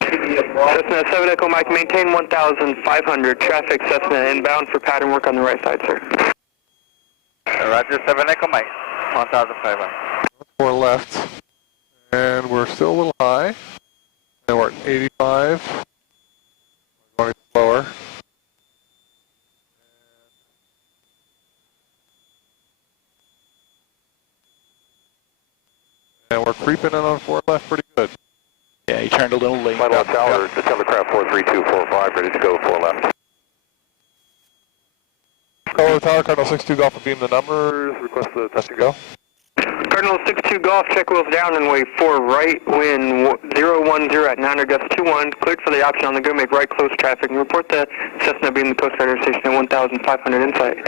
Cessna 7 Echo Mike, maintain 1,500. Traffic, Cessna inbound for pattern work on the right side, sir. Roger, 7 Echo Mike, 1,500. 4 left. And we're still a little high. And we're at 85. We're going slower. And we're creeping in on 4 left pretty good. Yeah, he turned a little late. Flight Loss Tower, December craft 43245, ready to go 4 left. Honolulu Tower, Cardinal 62 Golf will beam the numbers. Request the touch and go. Cardinal 62 Golf, check wheels down and wave 4 right, wind 010 at 9 gust 21. Cleared for the option on the go, make right close traffic and report the Cessna beam the Coast Guard Air Station at 1,500 insight.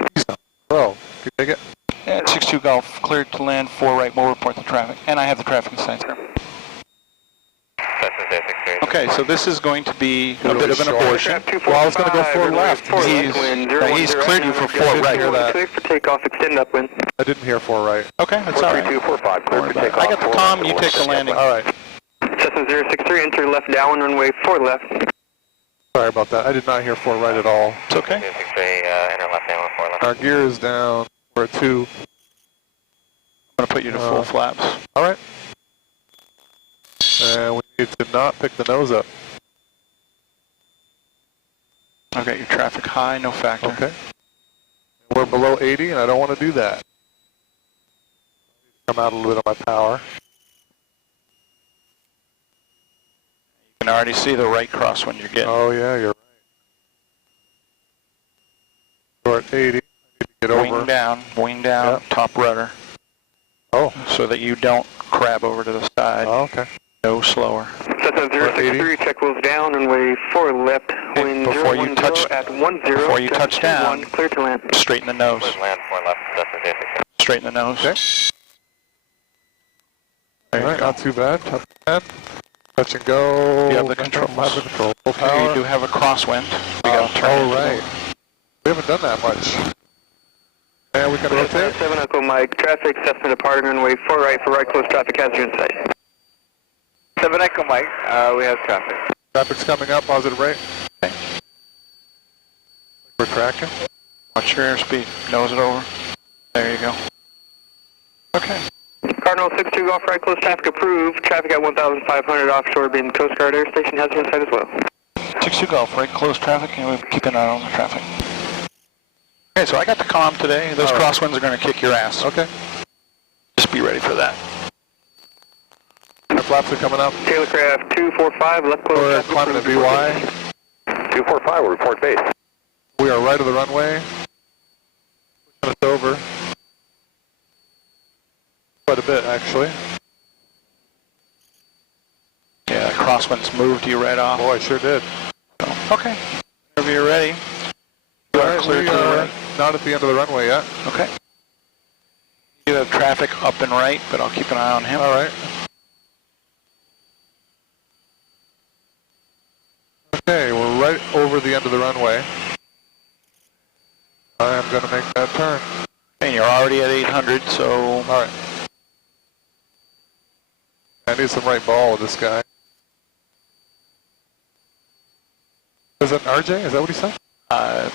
Oh, can you take it? Yeah, 62 Golf, cleared to land 4 right, we'll report the traffic. And I have the traffic in sight, sir. Okay, so this is going to be a bit of an abortion. Well, I was going to go 4 left. He's cleared you for 4 right. Cleared for takeoff, extend upwind. I didn't hear 4 right. Okay, that's all right. 43245, cleared for takeoff. I got the comm, you take the landing. All right. Cessna 063, enter left downwind, runway 4 left. Sorry about that. I did not hear 4 right at all. It's okay. 063, enter left down 4 left. Our gear is down. We're at 2. I'm going to put you to full flaps. All right. And we need to not pick the nose up. I've got your traffic high, no factor. Okay. We're below 80, and I don't want to do that. Come out a little bit on my power. You can already see the right crosswind you're getting. Oh, yeah, you're right. We're at 80. I need to get over. Wing down, Yep. top rudder. Oh. So that you don't crab over to the side. Oh, okay. No slower. Cessna 063, check wheels down and wave 4 left, wind Before 010 you touch, at 10. before you touch down, clear to land. straighten the nose. Land 4 left, Cessna 063. Straighten the nose. Okay. There All you right, go. not too bad. Not too bad. Touch and go. You have the controls. I have the control. Full Okay, power. you do have a crosswind. We got to turn Oh, into the- right. We haven't done that much. And we can Cessna rotate. 7 Echo Mike, traffic, Cessna departed, runway 4 right for right close traffic, hazard in sight. 7 Echo Mike, we have traffic. Traffic's coming up, positive rate. Okay. We're tracking. Watch your airspeed. Nose it over. There you go. Okay. Cardinal 62 Golf right close traffic approved. Traffic at 1,500 offshore being Coast Guard Air Station, hazard in sight as well. 62 Golf, right close traffic, and we'll keep an eye on the traffic. Okay, so I got the comm today. Those crosswinds are going to kick your ass. Okay. Just be ready for that. Our flaps are coming up. Taylor craft 245, left close We're traffic climbing the approved. VY. 245, we'll report base. We are right of the runway. Pushing us over. Quite a bit, actually. Yeah, crosswinds moved you right off. Boy, sure did. So, okay, whenever you're ready. All right, Clear we to the are right. not at the end of the runway yet. Okay. You have traffic up and right, but I'll keep an eye on him. All right. Okay, we're right over the end of the runway. I am going to make that turn. And you're already at 800, so... All right. I need some right ball with this guy. Is that RJ? Is that what he said? I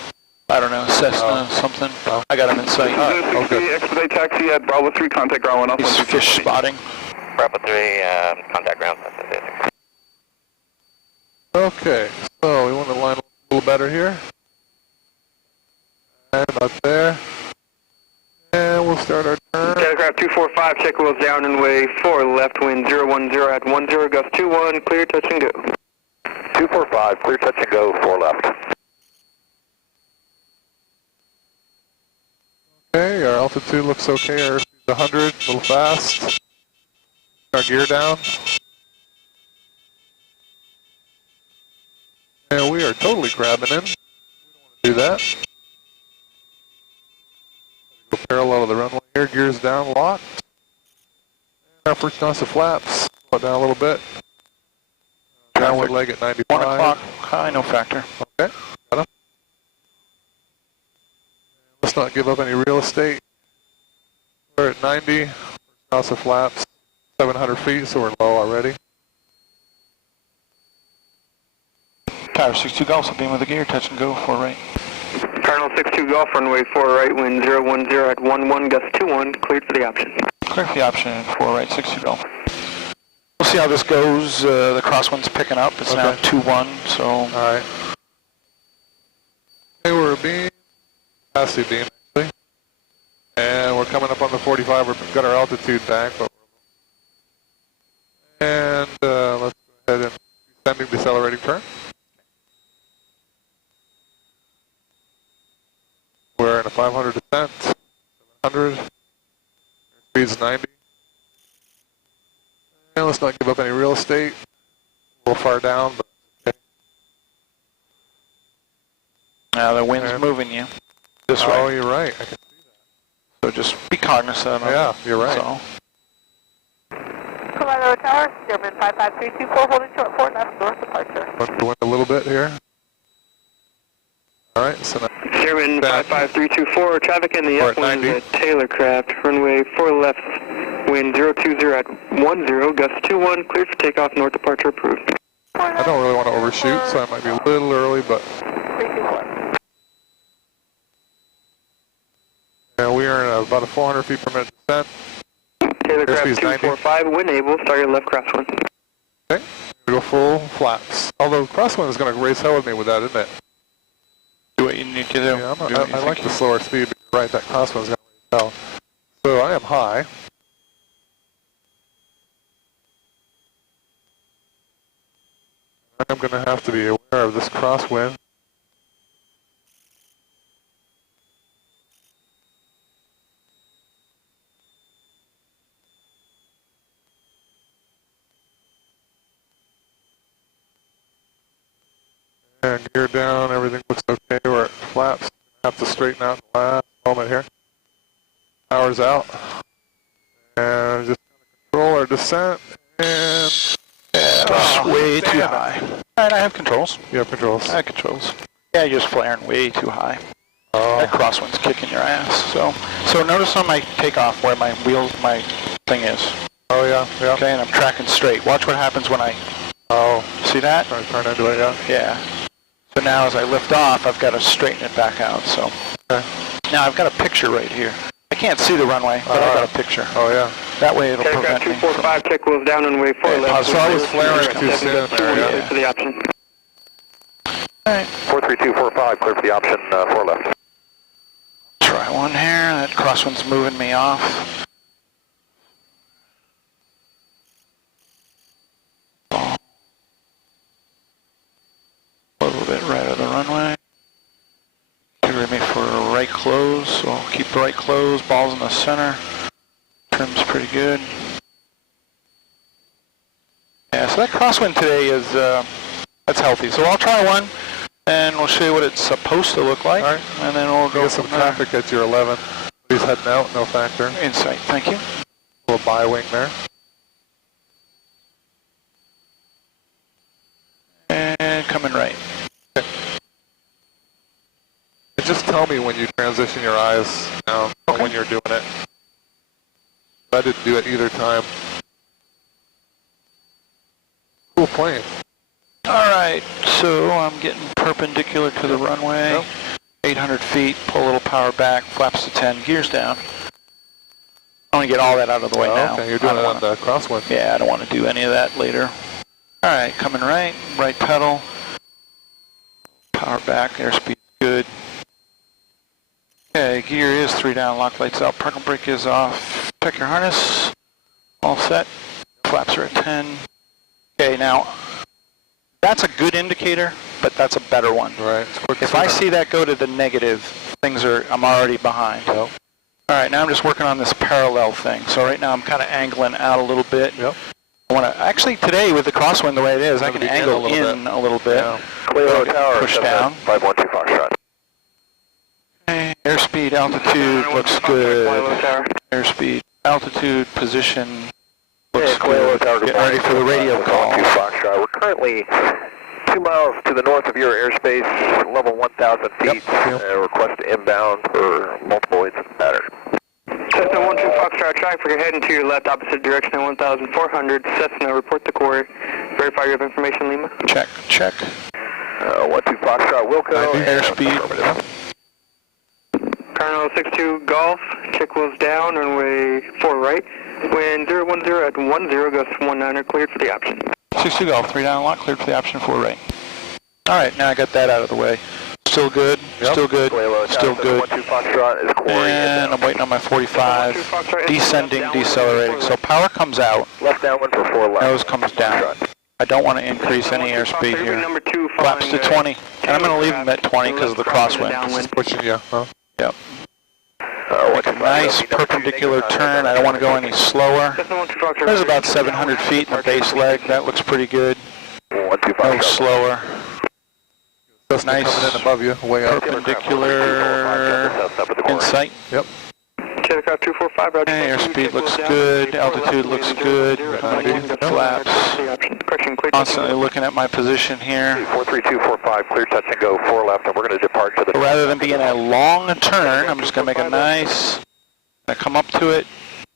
don't know, Cessna something. Oh. I got him in sight. Okay. Expedite taxi at Bravo 3, contact ground 1 off. He's fish spotting. Bravo 3, contact ground. Okay, so we want to line up a little better here. And up there. And we'll start our turn. Aircraft 245, check wheels down and way 4 left, wind 010 at 10, gust 21, clear, touch and go. 245, clear touch and go, 4 left. Okay, our altitude looks okay. Our speed's 100, a little fast. Our gear down. And we are totally grabbing in. We don't want to do that. Go parallel to the runway here, gears down, locked. And our first nose of flaps. Slow it down a little bit. Downward leg at 95. 1 o'clock, high, no factor. Okay, got him. Let's not give up any real estate. We're at 90. First nose of flaps. 700 feet, so we're low already. Tower 62 Golf, so beam with the gear, touch and go, 4 right. Cardinal 62 Golf, runway 4 right, wind 010 at 11, gust 21, cleared for the option. Clear for the option, 4 right, 62 Golf. We'll see how this goes. The crosswind's picking up. It's now 2-1, so... All right. Okay, we're a beam. Capacity beam, actually. And we're coming up on the 45. We've got our altitude back. But and let's go ahead and descending, decelerating turn. We're in a 500 descent, 700, speed's 90. And let's not give up any real estate. A little far down, but okay. Now the wind's moving you this way. Oh, you're right. I can see that. So just be cognizant of it. Yeah, you're right. So. Colorado Tower, German 55324, holding short 4 left, north departure. Want to wind a little bit here. All right, so now German 55324, traffic in the F1 is a Taylor craft, runway 4 left, wind 020 at 10, gust 21, cleared for takeoff, north departure approved. I don't really want to overshoot, so I might be a little early, but... 324. Yeah, we are in about a 400 feet per minute descent. Taylor craft Airspeed's 245, wind able, start your left crosswind. Okay, we go full flaps. Although crosswind is going to race hell with me with that, isn't it? Do what you need to do. Yeah, I like the slower speed, but you're right, that crosswind is going to race hell. So I am high. I'm going to have to be aware of this crosswind. And gear down, everything looks okay. We're at flaps. Have to straighten out the last moment here. Power's out. And just control our descent. And way too high. All right, I have controls. You have controls. I have controls. Yeah, you're just flaring way too high. Oh. That crosswind's kicking your ass. So notice on my takeoff where my thing is. Oh yeah, yeah. Okay, and I'm tracking straight. Watch what happens when I. Oh. See that? Trying to turn into it, yeah. Yeah. So now as I lift off, I've got to straighten it back out. So. Okay. Now I've got a picture right here. I can't see the runway, but I've got a picture. Oh yeah. That way it'll Aircraft prevent me from. 245, check wheels down and way 4 left. So I was flaring it too soon there, Clear for the option. All right. 43245, clear for the option, 4 left. Try one here. That crosswind's moving me off. A little bit right of right close, so I'll keep the right close, balls in the center. Trim's pretty good. Yeah, so that crosswind today is, that's healthy. So I'll try one, and we'll show you what it's supposed to look like. All right. And then we'll go Get some traffic at your 11. Please heading out, no factor. Insight, thank you. A little bi-wing there. And coming right. Okay. And just tell me when you transition your eyes down, or when you're doing it. I didn't do it either time. Cool plane. All right, so I'm getting perpendicular to the runway. Yep. 800 feet, pull a little power back, flaps to 10, gears down. I want to get all that out of the way now. Okay, you're doing it on the crosswind. Yeah, I don't want to do any of that later. All right, coming right, right pedal. Power back, airspeed good. Okay, gear is 3 down, lock lights out, parking brake is off. Check your harness, all set. Flaps are at 10. Okay, now, that's a good indicator, but that's a better one. Right. If I see that go to the negative, I'm already behind. Yep. All right, now I'm just working on this parallel thing. So right now I'm kind of angling out a little bit. Yep. I want to, actually today with the crosswind the way it is, I can angle in a little bit. Yeah. Cleo Tower, push down. 512 Foxtrot. Okay, airspeed, altitude looks good. Airspeed, altitude, position looks good. Get ready for the radio call. 12 Foxtrot. We're currently 2 miles to the north of your airspace, level 1,000 feet. Yep. Request to inbound for multiple incident pattern. Cessna 12 Foxtrot traffic, you're heading to your left opposite direction at 1,400. Cessna, report the quarry. Verify you have information, Lima. Check, check. 12 Foxtrot, Wilco. Airspeed. Colonel 62 Golf, check wheels down, runway 4 right. Wind 010 at 10, gust 19er, cleared for the option. 62 Golf, 3 down, lock, cleared for the option 4 right. All right, now I got that out of the way. Still good, still good, still good. And I'm waiting on my 45, descending, decelerating. So power comes out, Left downwind for 4 left. nose comes down. I don't want to increase any airspeed here. Flaps to 20, and I'm going to leave them at 20 because of the crosswind. It's pushing you, huh? Yep. Make a nice perpendicular turn. I don't want to go any slower. There's about 700 feet in the base leg. That looks pretty good. No slower. Nice coming in above you, way up. Perpendicular insight. Yep. Aircraft 245, Roger. Airspeed looks good. Altitude looks good. Flaps. Constantly looking at my position here. 43245, clear touch and go 4 left, and we're going to depart to the. Rather than being a long turn, I'm just going to make a nice. I come up to it.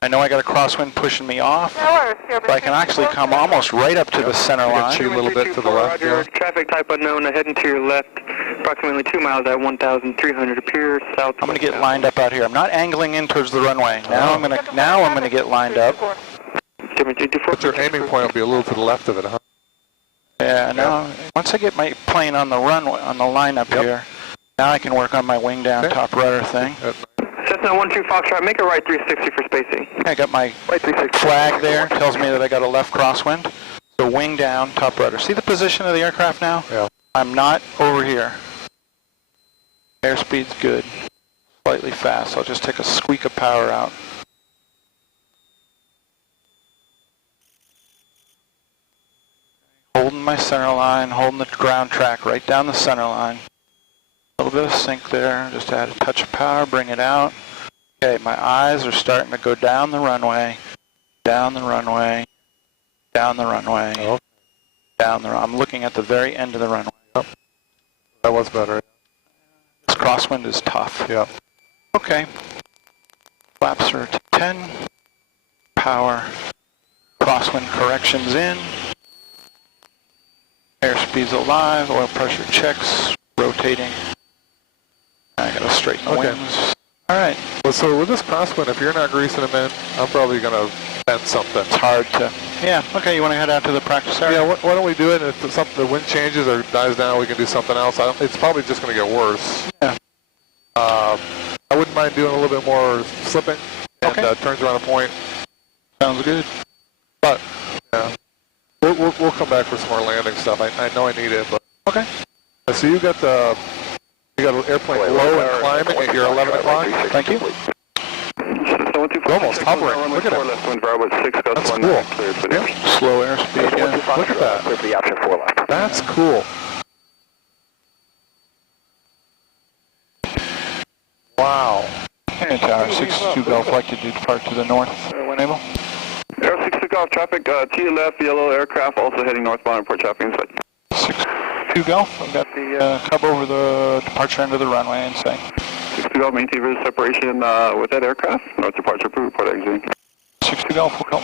I know I got a crosswind pushing me off, but I can actually come almost right up to the center line. A little bit to the left. Roger, traffic type unknown, heading to your left, approximately 2 miles at 1,300, appears south. I'm going to get lined up out here. I'm not angling in towards the runway. Now I'm going to get lined up. But your aiming point will be a little to the left of it, huh? Yeah. Now once I get my plane on the runway, on the line up here, now I can work on my wing down top rudder thing. Cessna 12 Foxtrot, make a right 360 for spacing. I got my flag there, tells me that I got a left crosswind. So wing down, top rudder. See the position of the aircraft now? Yeah. I'm not over here. Airspeed's good. Slightly fast. I'll just take a squeak of power out. Holding my center line, holding the ground track right down the center line. A little bit of sink there, just add a touch of power, bring it out. Okay, my eyes are starting to go down the runway, down the runway, down the runway, down the runway. I'm looking at the very end of the runway. Yep. That was better. This crosswind is tough. Yep. Okay. Flaps are to 10. Power. Crosswind corrections in. Airspeed's alive, oil pressure checks, rotating. I gotta straighten the wings. All right. Well, so with this crosswind, if you're not greasing them in, I'm probably going to bend something. It's hard to. Yeah. Okay. You want to head out to the practice area? Yeah. Why don't we do it? If the wind changes or dies down, we can do something else. It's probably just going to get worse. Yeah. I wouldn't mind doing a little bit more slipping and turns around a point. Sounds good. But yeah, we'll come back for some more landing stuff. I know I need it, but okay. So you got the You got an airplane low and climbing at your 11 o'clock. Thank you. You're almost hovering. Look at it. That's cool. Yeah. Slow airspeed, yeah. Look at that. Clear for the option 4 left. That's cool. Wow. Canyon Tower, 62 Golf, like to depart to the north when able. Air 62 Golf traffic, TLF, yellow aircraft, also heading northbound, report traffic inside. 62 Golf, I've got the cub over the departure end of the runway and say. 62 Golf, maintain vertical separation with that aircraft. North departure approved, report exiting. 62 Golf will come.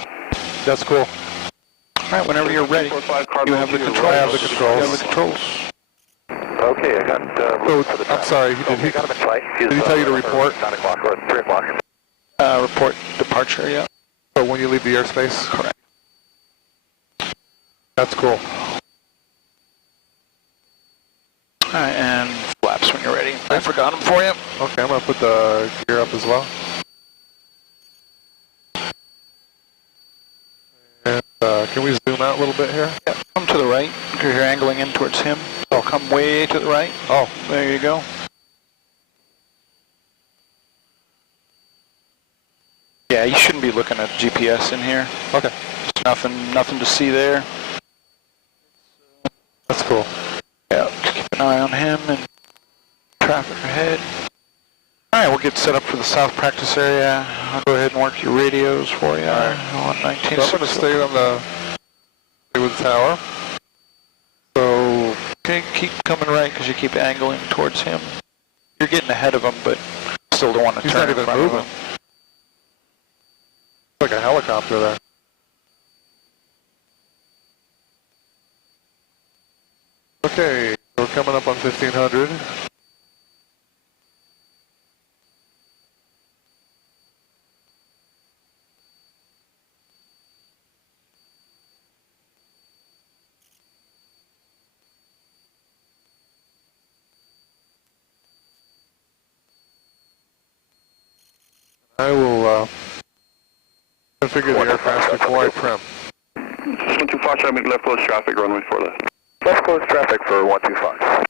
That's cool. All right, whenever you're ready, you have the controls. I have the controls. You have the controls. Okay, I got I'm sorry, did he tell you to report? 9 o'clock or 3 o'clock. Report departure, yeah. So when you leave the airspace? Correct. That's cool. All right, and flaps when you're ready. I forgot them for you. Okay, I'm going to put the gear up as well. And can we zoom out a little bit here? Yeah, come to the right. You're angling in towards him. So come way to the right. Oh, there you go. Yeah, you shouldn't be looking at GPS in here. okay. There's nothing to see there. That's cool. Yeah, just keep an eye on him and traffic ahead. All right, we'll get set up for the south practice area. I'll go ahead and work your radios for you. All right. On 19. So I'm going to stay on the with the tower. So okay, keep coming right because you keep angling towards him. You're getting ahead of him, but still don't want to he's turn not in even front moving. of him. It's like a helicopter there. Okay, so we're coming up on 1500. I will configure the aircraft before I trim. 125 traffic, left close traffic, runway 4 left. Left close traffic for 125.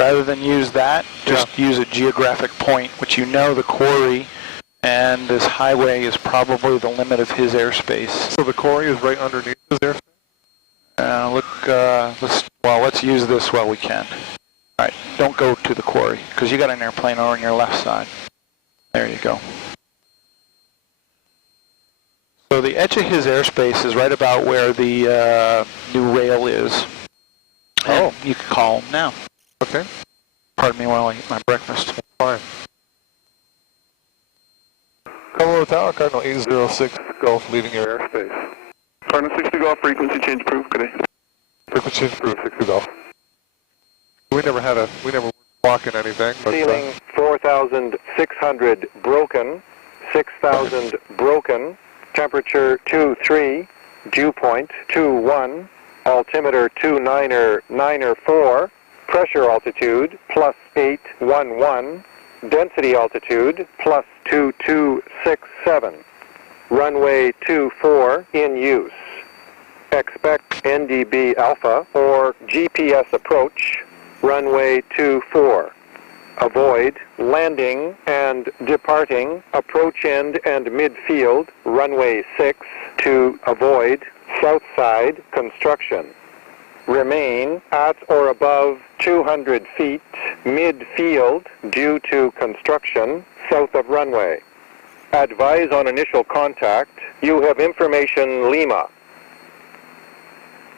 Rather than use that, just use a geographic point, which you know the quarry and this highway is probably the limit of his airspace. So the quarry is right underneath his airspace? Let's use this while we can. All right, don't go to the quarry, because you got an airplane over on your left side. There you go. So the edge of his airspace is right about where the new rail is. And you can call him now. Okay. Pardon me while I eat my breakfast. Fine. Hello, Tower, Cardinal 806 Golf, leaving your airspace. Cardinal 60 Golf, frequency change approved, good day. Frequency change approved, 60 Golf. We never were clocking anything. But, Ceiling 4,600 broken, 6,000 broken, temperature 23, dew point 21, altimeter 294, pressure altitude plus 811, density altitude plus 2267, runway 24 in use. Expect NDB Alpha or GPS approach, runway 24. Avoid landing and departing approach end and midfield, runway 6 to avoid south side construction. Remain at or above 200 feet midfield due to construction south of runway. Advise on initial contact. You have information Lima.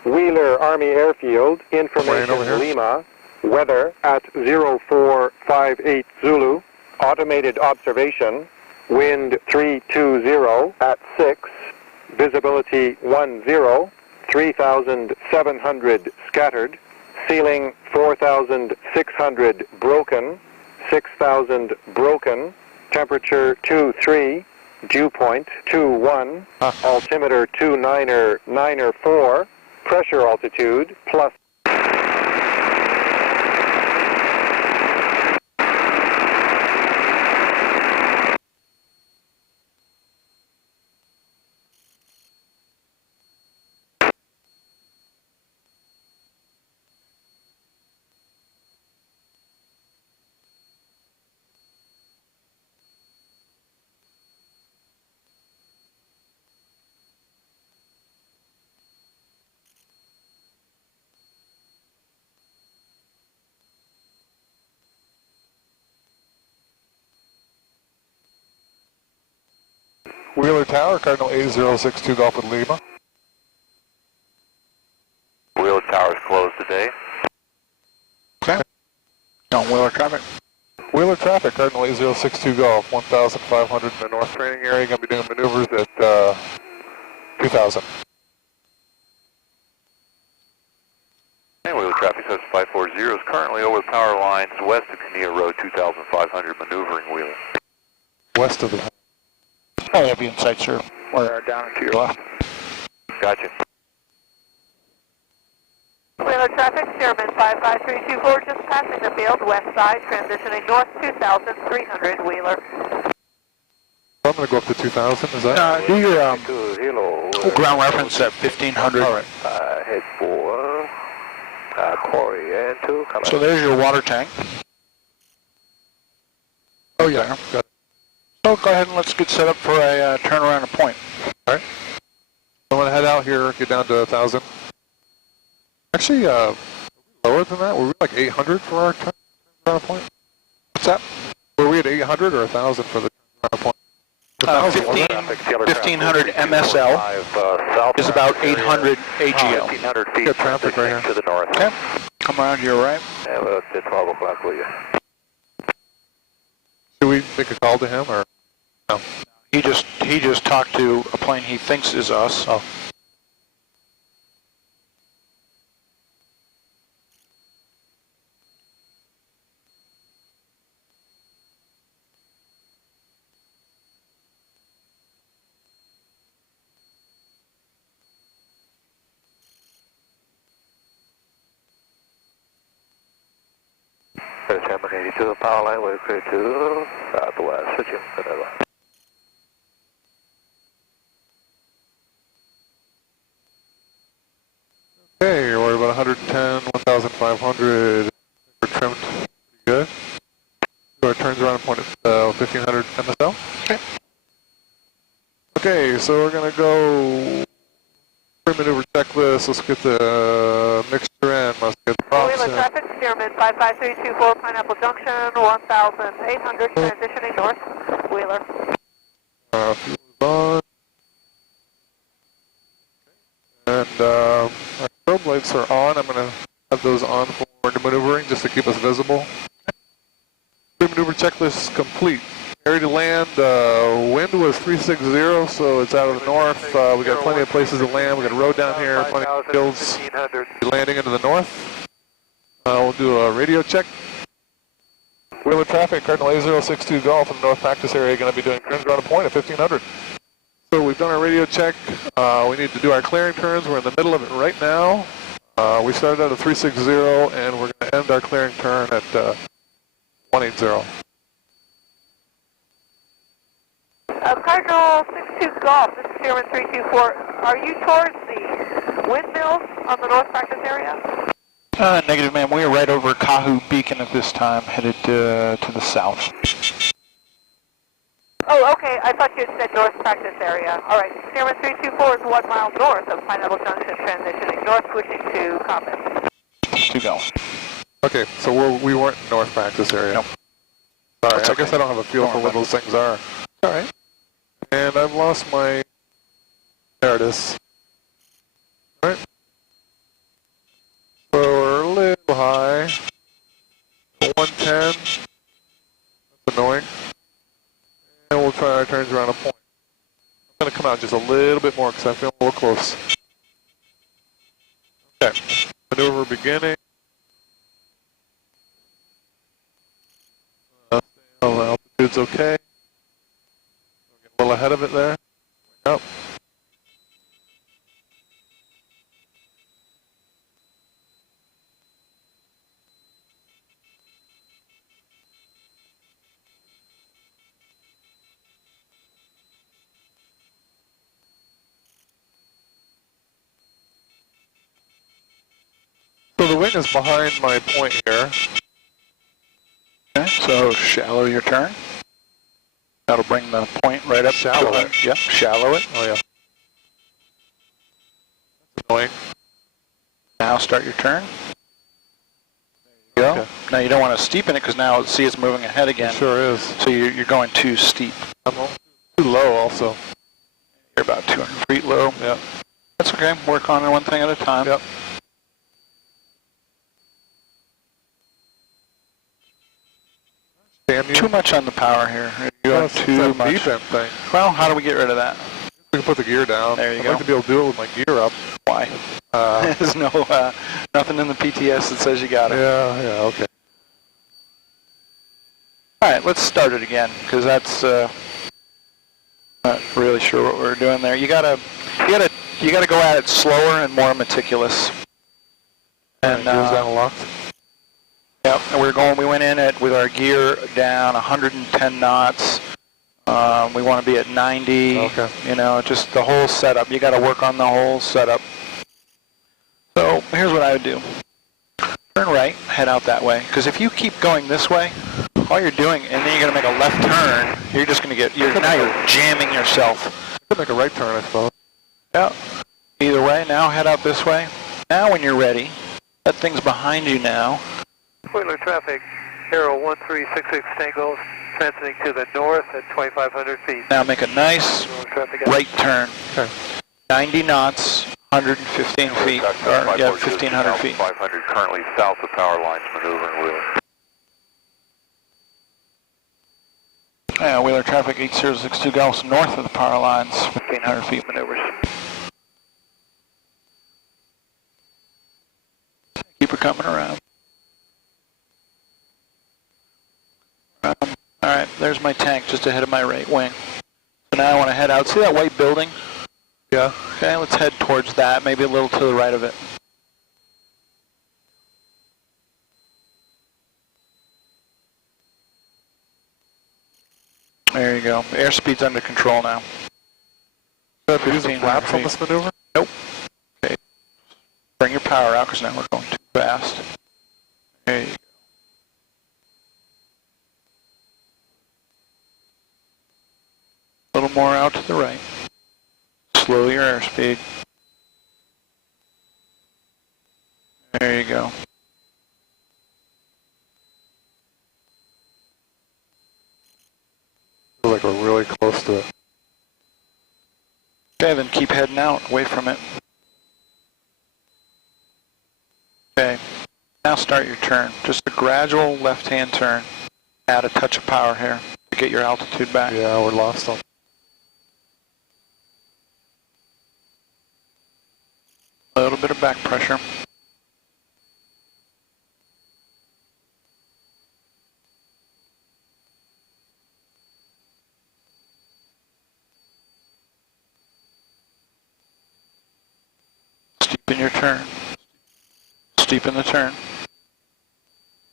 Wheeler Army Airfield, information Lima. Weather at 0458 Zulu. Automated observation. Wind 320 at 6. Visibility 10. 3,700 scattered, ceiling 4,600 broken, 6,000 broken, temperature 23, dew point 21, altimeter 294, pressure altitude plus Wheeler Tower, Cardinal 8062 Golf with Lima. Wheeler Tower's closed today. Okay. On Wheeler traffic. Wheeler traffic, Cardinal 8062 Golf, 1,500 in the north training area. Going to be doing maneuvers at 2,000. And Wheeler traffic says 540 is currently over the power lines west of Kinea Road, 2,500, maneuvering Wheeler. West of the... Oh, have you in sight, sir. Or down and to your left. Gotcha. Wheeler traffic, Sherman 55324, just passing the field, west side, transitioning north 2,300, Wheeler. I'm going to go up to 2,000, is that? Do your ground reference at 1,500. All right. Head for Corey and 2. So there's your water tank. Oh, yeah. Got it. So go ahead and let's get set up for a turnaround and point. All right. I'm going to head out here, get down to 1,000. Actually, lower than that? Were we like 800 for our turnaround point? What's that? Were we at 800 or 1,000 for the turnaround point? 1,500 MSL is about 800 AGL. 1,500 feet. Got traffic right here. To the north. Okay. Come around to your right. And it's at 12 o'clock, will you? Should we make a call to him or no? He just talked to a plane he thinks is us. Oh. Sherman 82, power line, way clear to southwest, switching to the left. Okay, we're about 110, 1,500. We're trimmed pretty good. Do our turns around and point at 1,500 MSL. Okay. Okay, so we're going to go maneuver checklist. Let's get the mixture in. Let's get the props Wheeler in. traffic, Sherman 55324, Pineapple Junction, 1,800, transitioning north, Wheeler. Fuel is on. And our strobe lights are on. I'm going to have those on for maneuvering just to keep us visible. Pre-maneuver checklist complete. Area to land, wind was 360, so it's out of the north. We got plenty of places to land. We got a road down here, plenty of fields. Landing into the north. We'll do a radio check. Wheeler traffic, Cardinal A062 Golf in the north practice area, going to be doing turns around a point at 1,500. So we've done our radio check. We need to do our clearing turns. We're in the middle of it right now. We started out at 360, and we're going to end our clearing turn at 180. Cardinal 62 Golf, this is Sherman 324. Are you towards the windmills on the north practice area? Negative, ma'am. We are right over Kahu Beacon at this time, headed to the south. Oh, okay. I thought you had said north practice area. All right. Sherman 324 is 1 mile north of Pineapple Junction, transitioning north, switching to Compass. To go. Okay, so we weren't in north practice area. Nope. Sorry, That's I guess I don't have a feel for what those things are. All right. And I've lost my... There it is. All right. So we're a little high. 110. That's annoying. And we'll try our turns around a point. I'm going to come out just a little bit more because I feel a little close. Okay. Maneuver beginning. Altitude's okay. Get a little ahead of it there. Yep. So the wing is behind my point here. Okay, so shallow your turn. That'll bring the point right up. Shallow it. Yep, shallow it. Oh yeah. That's annoying. Now start your turn. There you go. Okay. Now you don't want to steepen it because now see it's moving ahead again. It sure is. So you're going too steep. I'm too low also. You're about 200 feet low. Yep. That's okay. Work on it one thing at a time. Yep. Too much on the power here. You're It's too that much. defense thing. Well, how do we get rid of that? We can put the gear down. There you I'd go. like to be able to do it with my gear up. Why? There's no nothing in the PTS that says you got it. Yeah, okay. All right, let's start it again because that's not really sure what we're doing there. You gotta go at it slower and more meticulous. And gears down locked. Yep, and we went in it with our gear down 110 knots. We want to be at 90. Okay. You know, just the whole setup. You got to work on the whole setup. So here's what I would do. Turn right, head out that way. Because if you keep going this way, all you're doing, and then you're going to make a left turn, you're just going to get, now you're jamming yourself. You could make a right turn, I suppose. Yeah. Either way, now head out this way. Now when you're ready, that thing's behind you now. Wheeler traffic, Aero 1366 Tango, transiting to the north at 2,500 feet. Now make a nice right turn. Okay. 90 knots, 115 feet, or yeah, 1,500 feet. 500 currently south of power lines, maneuvering Wheeler. Yeah, Wheeler traffic 8062 Gulf north of the power lines, 1,500 feet maneuvers. Keep it coming around. Alright, there's my tank just ahead of my right wing. So now I want to head out. See that white building? Yeah. Okay, let's head towards that, maybe a little to the right of it. There you go. Airspeed's under control now. Do I have to use the flaps on this maneuver? Nope. Okay. Bring your power out because now we're going too fast. There you go. A little more out to the right. Slow your airspeed. There you go. Feel like we're really close to it. Okay, then keep heading out, away from it. Okay, now start your turn. Just a gradual left-hand turn. Add a touch of power here to get your altitude back. Yeah, we're lost on. A little bit of back pressure. Steepen your turn. Steepen the turn.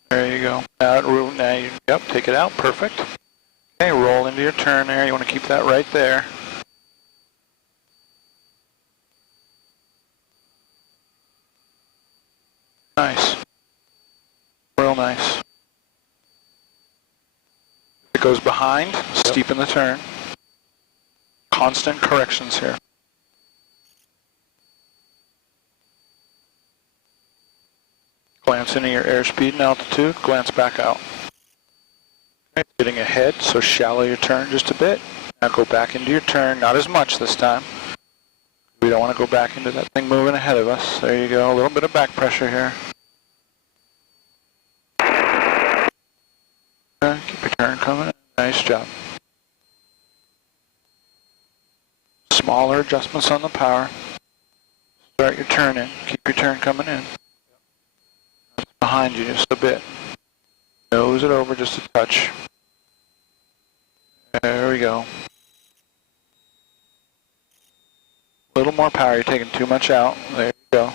There you go. Now you, yep, take it out. Perfect. Okay, roll into your turn there. You want to keep that right there. Nice. Real nice. It goes behind, steepen the turn. Constant corrections here. Glance into your airspeed and altitude, glance back out. Okay, getting ahead, so shallow your turn just a bit. Now go back into your turn, not as much this time. We don't want to go back into that thing moving ahead of us. There you go, a little bit of back pressure here. Keep your turn coming in. Nice job. Smaller adjustments on the power. Start your turn in. Keep your turn coming in. Behind you just a bit. Nose it over just a touch. There we go. A little more power. You're taking too much out. There you go.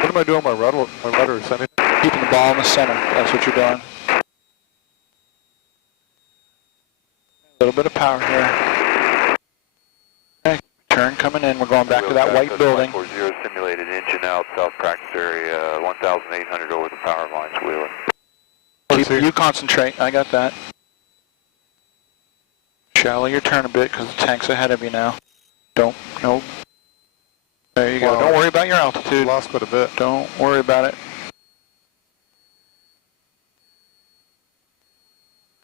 What am I doing with my rudder? Is anything? Keeping the ball in the center. That's what you're doing. A little bit of power here. Okay. Turn coming in. We're going back to that white building. 40 simulated engine out, south practice area, 1,800 over the power lines, Wheeler. You concentrate. I got that. Shallow your turn a bit because the tank's ahead of you now. Nope. There you go. Don't worry about your altitude. Lost quite a bit. Don't worry about it.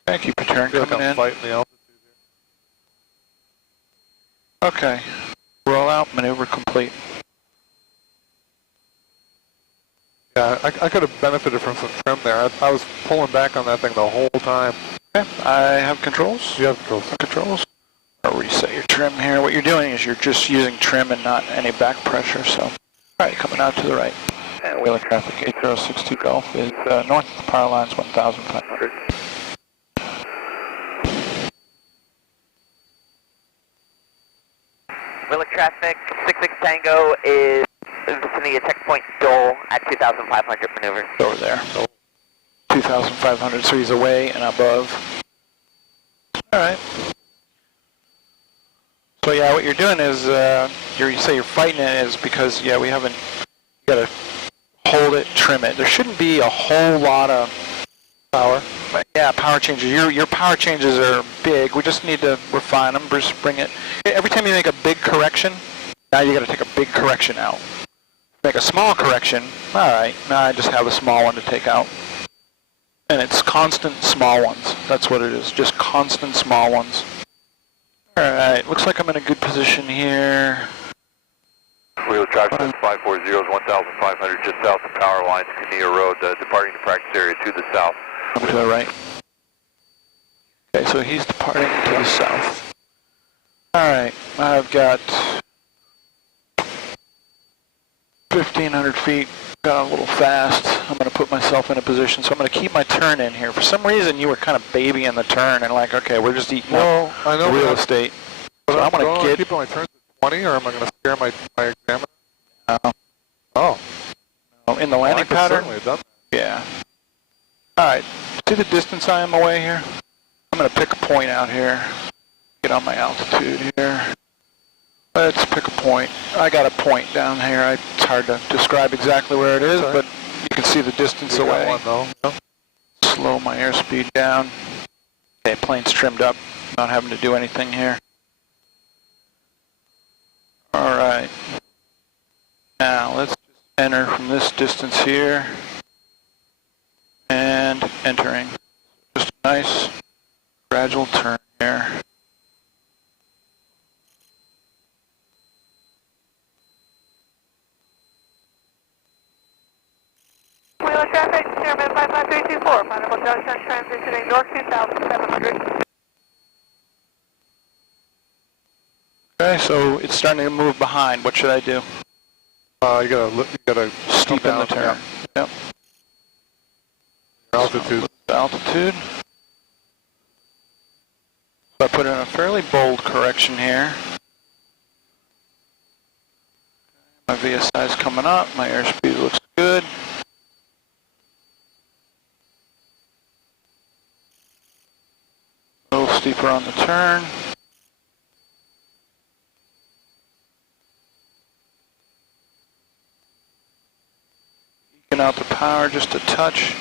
Okay, keep your turn coming in. Fighting the altitude Okay. Roll out, maneuver complete. Yeah, I could have benefited from some trim there. I was pulling back on that thing the whole time. Okay, I have controls. You have controls. Controls. Or reset your trim here. What you're doing is you're just using trim and not any back pressure, so. All right, coming out to the right. And wheeler traffic 8062 Golf is north of the power lines 1,500. Wheeler traffic 66 Tango is vicinity of checkpoint Dole at 2,500 maneuvers. Over there. 2,500, so he's away and above. All right. So yeah, what you're doing is, you say you're fighting it is because, yeah, we haven't, you gotta hold it, trim it. There shouldn't be a whole lot of power. But yeah, power changes. Your power changes are big. We just need to refine them, just bring it. Every time you make a big correction, now you gotta take a big correction out. Make a small correction, all right, now I just have a small one to take out. And it's constant small ones. That's what it is, just constant small ones. All right, looks like I'm in a good position here. Wheeler traffic 540 is 1,500 just south of power lines, Kinnear Road, departing the practice area to the south. To the right. Okay, so he's departing to the south. All right, I've got 1,500 feet. Got a little fast. I'm going to put myself in a position, so I'm going to keep my turn in here. For some reason, you were kind of babying the turn and like, okay, we're just eating up I know real estate. So I'm going to keep my turns at 20, or am I going to scare my examiner? Oh. No, in the landing pattern? Certainly have done that. Yeah. All right. See the distance I am away here? I'm going to pick a point out here. Get on my altitude here. Let's pick a point. I got a point down here. It's hard to describe exactly where it is, but you can see the distance away. Got one, though. Slow my airspeed down. Okay, plane's trimmed up. Not having to do anything here. All right. Now let's just enter from this distance here. And entering. Just a nice gradual turn here. Wheeler traffic, Chairman 55324, Pineapple Junction, transitioning north 2,700. Okay, so it's starting to move behind. What should I do? You gotta steepen the turn. Yep. Altitude. Altitude. So I put in a fairly bold correction here. My VSI is coming up. My airspeed looks good. A little steeper on the turn. Eking out the power just a touch.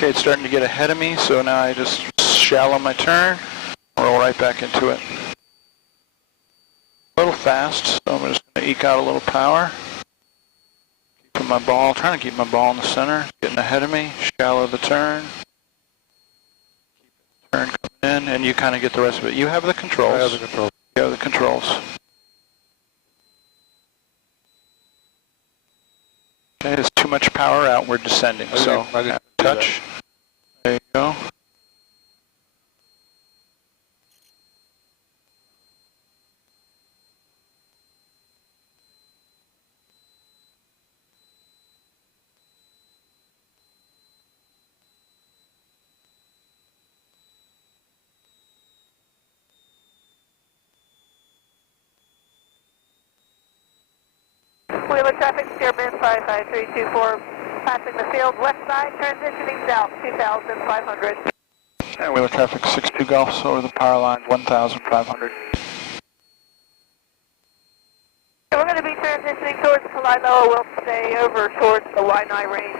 Okay, it's starting to get ahead of me, so now I just shallow my turn, roll right back into it. A little fast, so I'm just going to eke out a little power. Keeping my ball, trying to keep my ball in the center, getting ahead of me, shallow the turn. Keep the turn coming in, and you kind of get the rest of it. You have the controls. I have the controls. You have the controls. Okay, there's too much power out, we're descending, so I didn't touch. There you go. Wheeler traffic, Chairman 55324, passing the field west side, transitioning south 2,500. And Wheeler traffic 62 Golf over the power line 1,500. So we're going to be transitioning towards Kalilo. We'll stay over towards the Waianae range.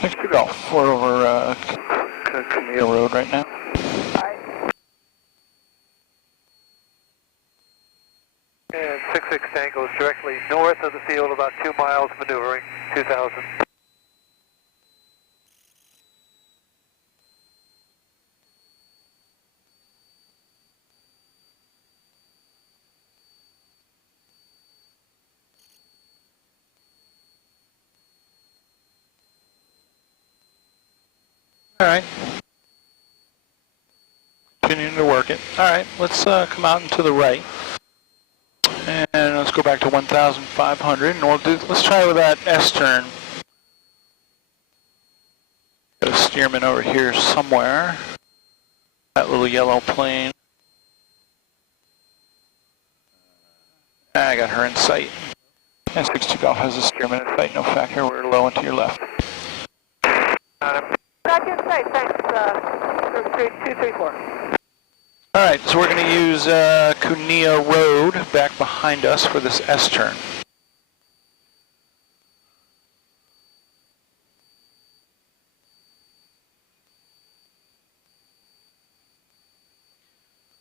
62 Golf. We're over Camille Road right now. And 66 Tango is directly north of the field, about 2 miles, maneuvering 2,000. All right. Continuing to work it. All right, let's come out and to the right. And let's go back to 1,500, and let's try with that S-turn. Got a steerman over here somewhere. That little yellow plane. I got her in sight. And 62 Golf has a steerman in sight, no factor. We're low and to your left. Got you in sight, thanks, 234. All right, so we're going to use Cunea Road back behind us for this S-turn.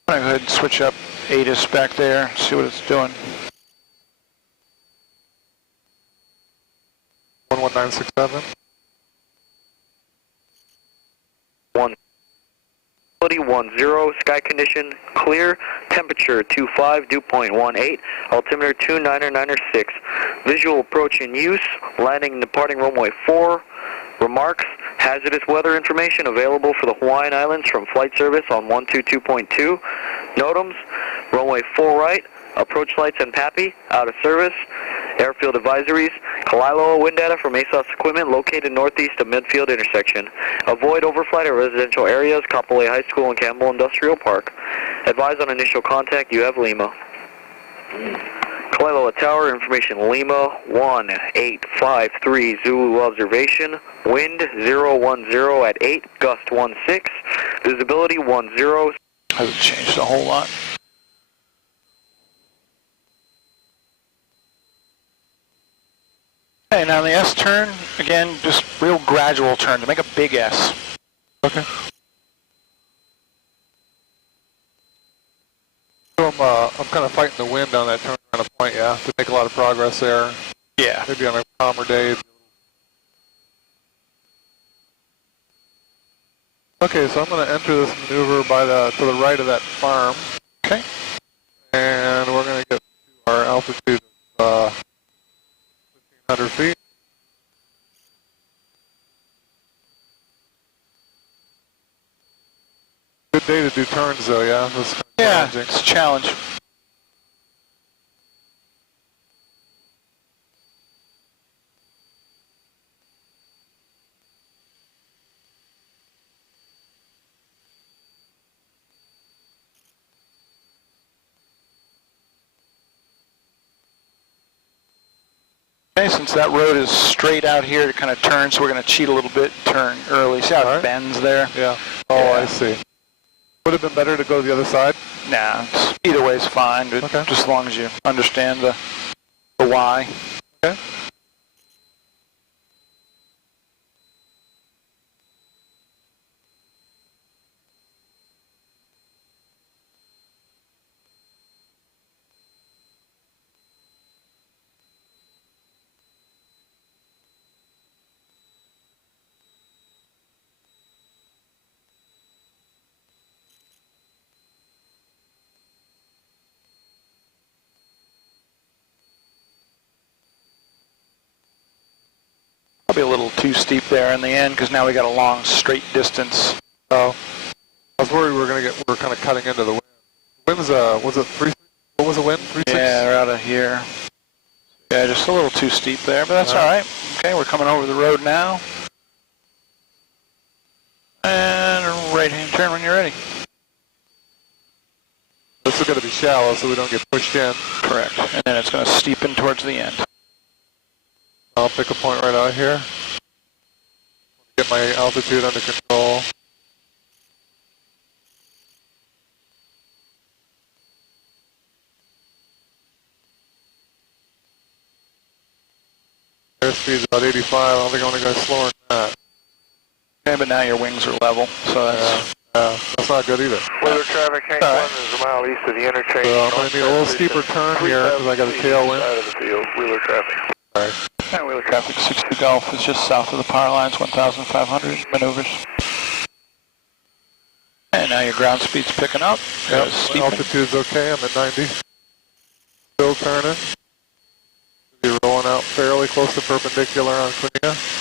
I'm going to go ahead and switch up ATIS back there, see what it's doing. 11967. 10, sky condition clear, temperature 25, dew point 18, altimeter 2996. Visual approach in use, landing and departing runway 4. Remarks, hazardous weather information available for the Hawaiian Islands from flight service on 122.2. Notams, runway 4 right, approach lights and PAPI, out of service. Airfield advisories, Kalaeloa wind data from ASOS equipment located northeast of Midfield intersection. Avoid overflight of residential areas, Kapolei High School and Campbell Industrial Park. Advise on initial contact, you have Lima. Kalaeloa Tower, information Lima, 1853 Zulu observation, wind 010 at 8, gust 16, visibility 10. Hasn't changed a whole lot. Okay, now the S turn, again, just real gradual turn to make a big S. Okay. So I'm kind of fighting the wind on that turn around a point, yeah, to make a lot of progress there. Yeah. Maybe on a calmer day. Okay, so I'm going to enter this maneuver to the right of that farm. Okay. And we're going to get to our altitude of 1,500 feet. Good day to do turns though, yeah? That's kind of challenging. It's a challenge. Okay, since that road is straight out here to kind of turn, so we're going to cheat a little bit, turn early. See how it bends there? Yeah. Oh, yeah. I see. Would it have been better to go to the other side? Nah, either way is fine, but okay. Just as long as you understand the why. Okay. Probably a little too steep there in the end because now we got a long straight distance. Oh, I was worried we were kind of cutting into the wind. Wind's was it 3? What was the wind? 3.6? Yeah, we're out of here. Yeah, just a little too steep there, but that's all right. Okay, we're coming over the road now. And right-hand turn when you're ready. This is going to be shallow so we don't get pushed in. Correct. And then it's going to steepen towards the end. I'll pick a point right out here. Get my altitude under control. Airspeed's about 85. I don't think I want to go slower than that. Okay, but now your wings are level, so that's not good either. Weather traffic, Hank 1 is a mile east of the interchange. So I'm going to need a little steeper turn here because I got a tailwind. Side of the field, Wheeler traffic. All right. Yeah, Wheeler traffic 62 Golf is just south of the power lines, 1,500 maneuvers. And now your ground speed's picking up. Yep, altitude's okay, I'm at 90. Still turning. Be rolling out fairly close to perpendicular on Cunea.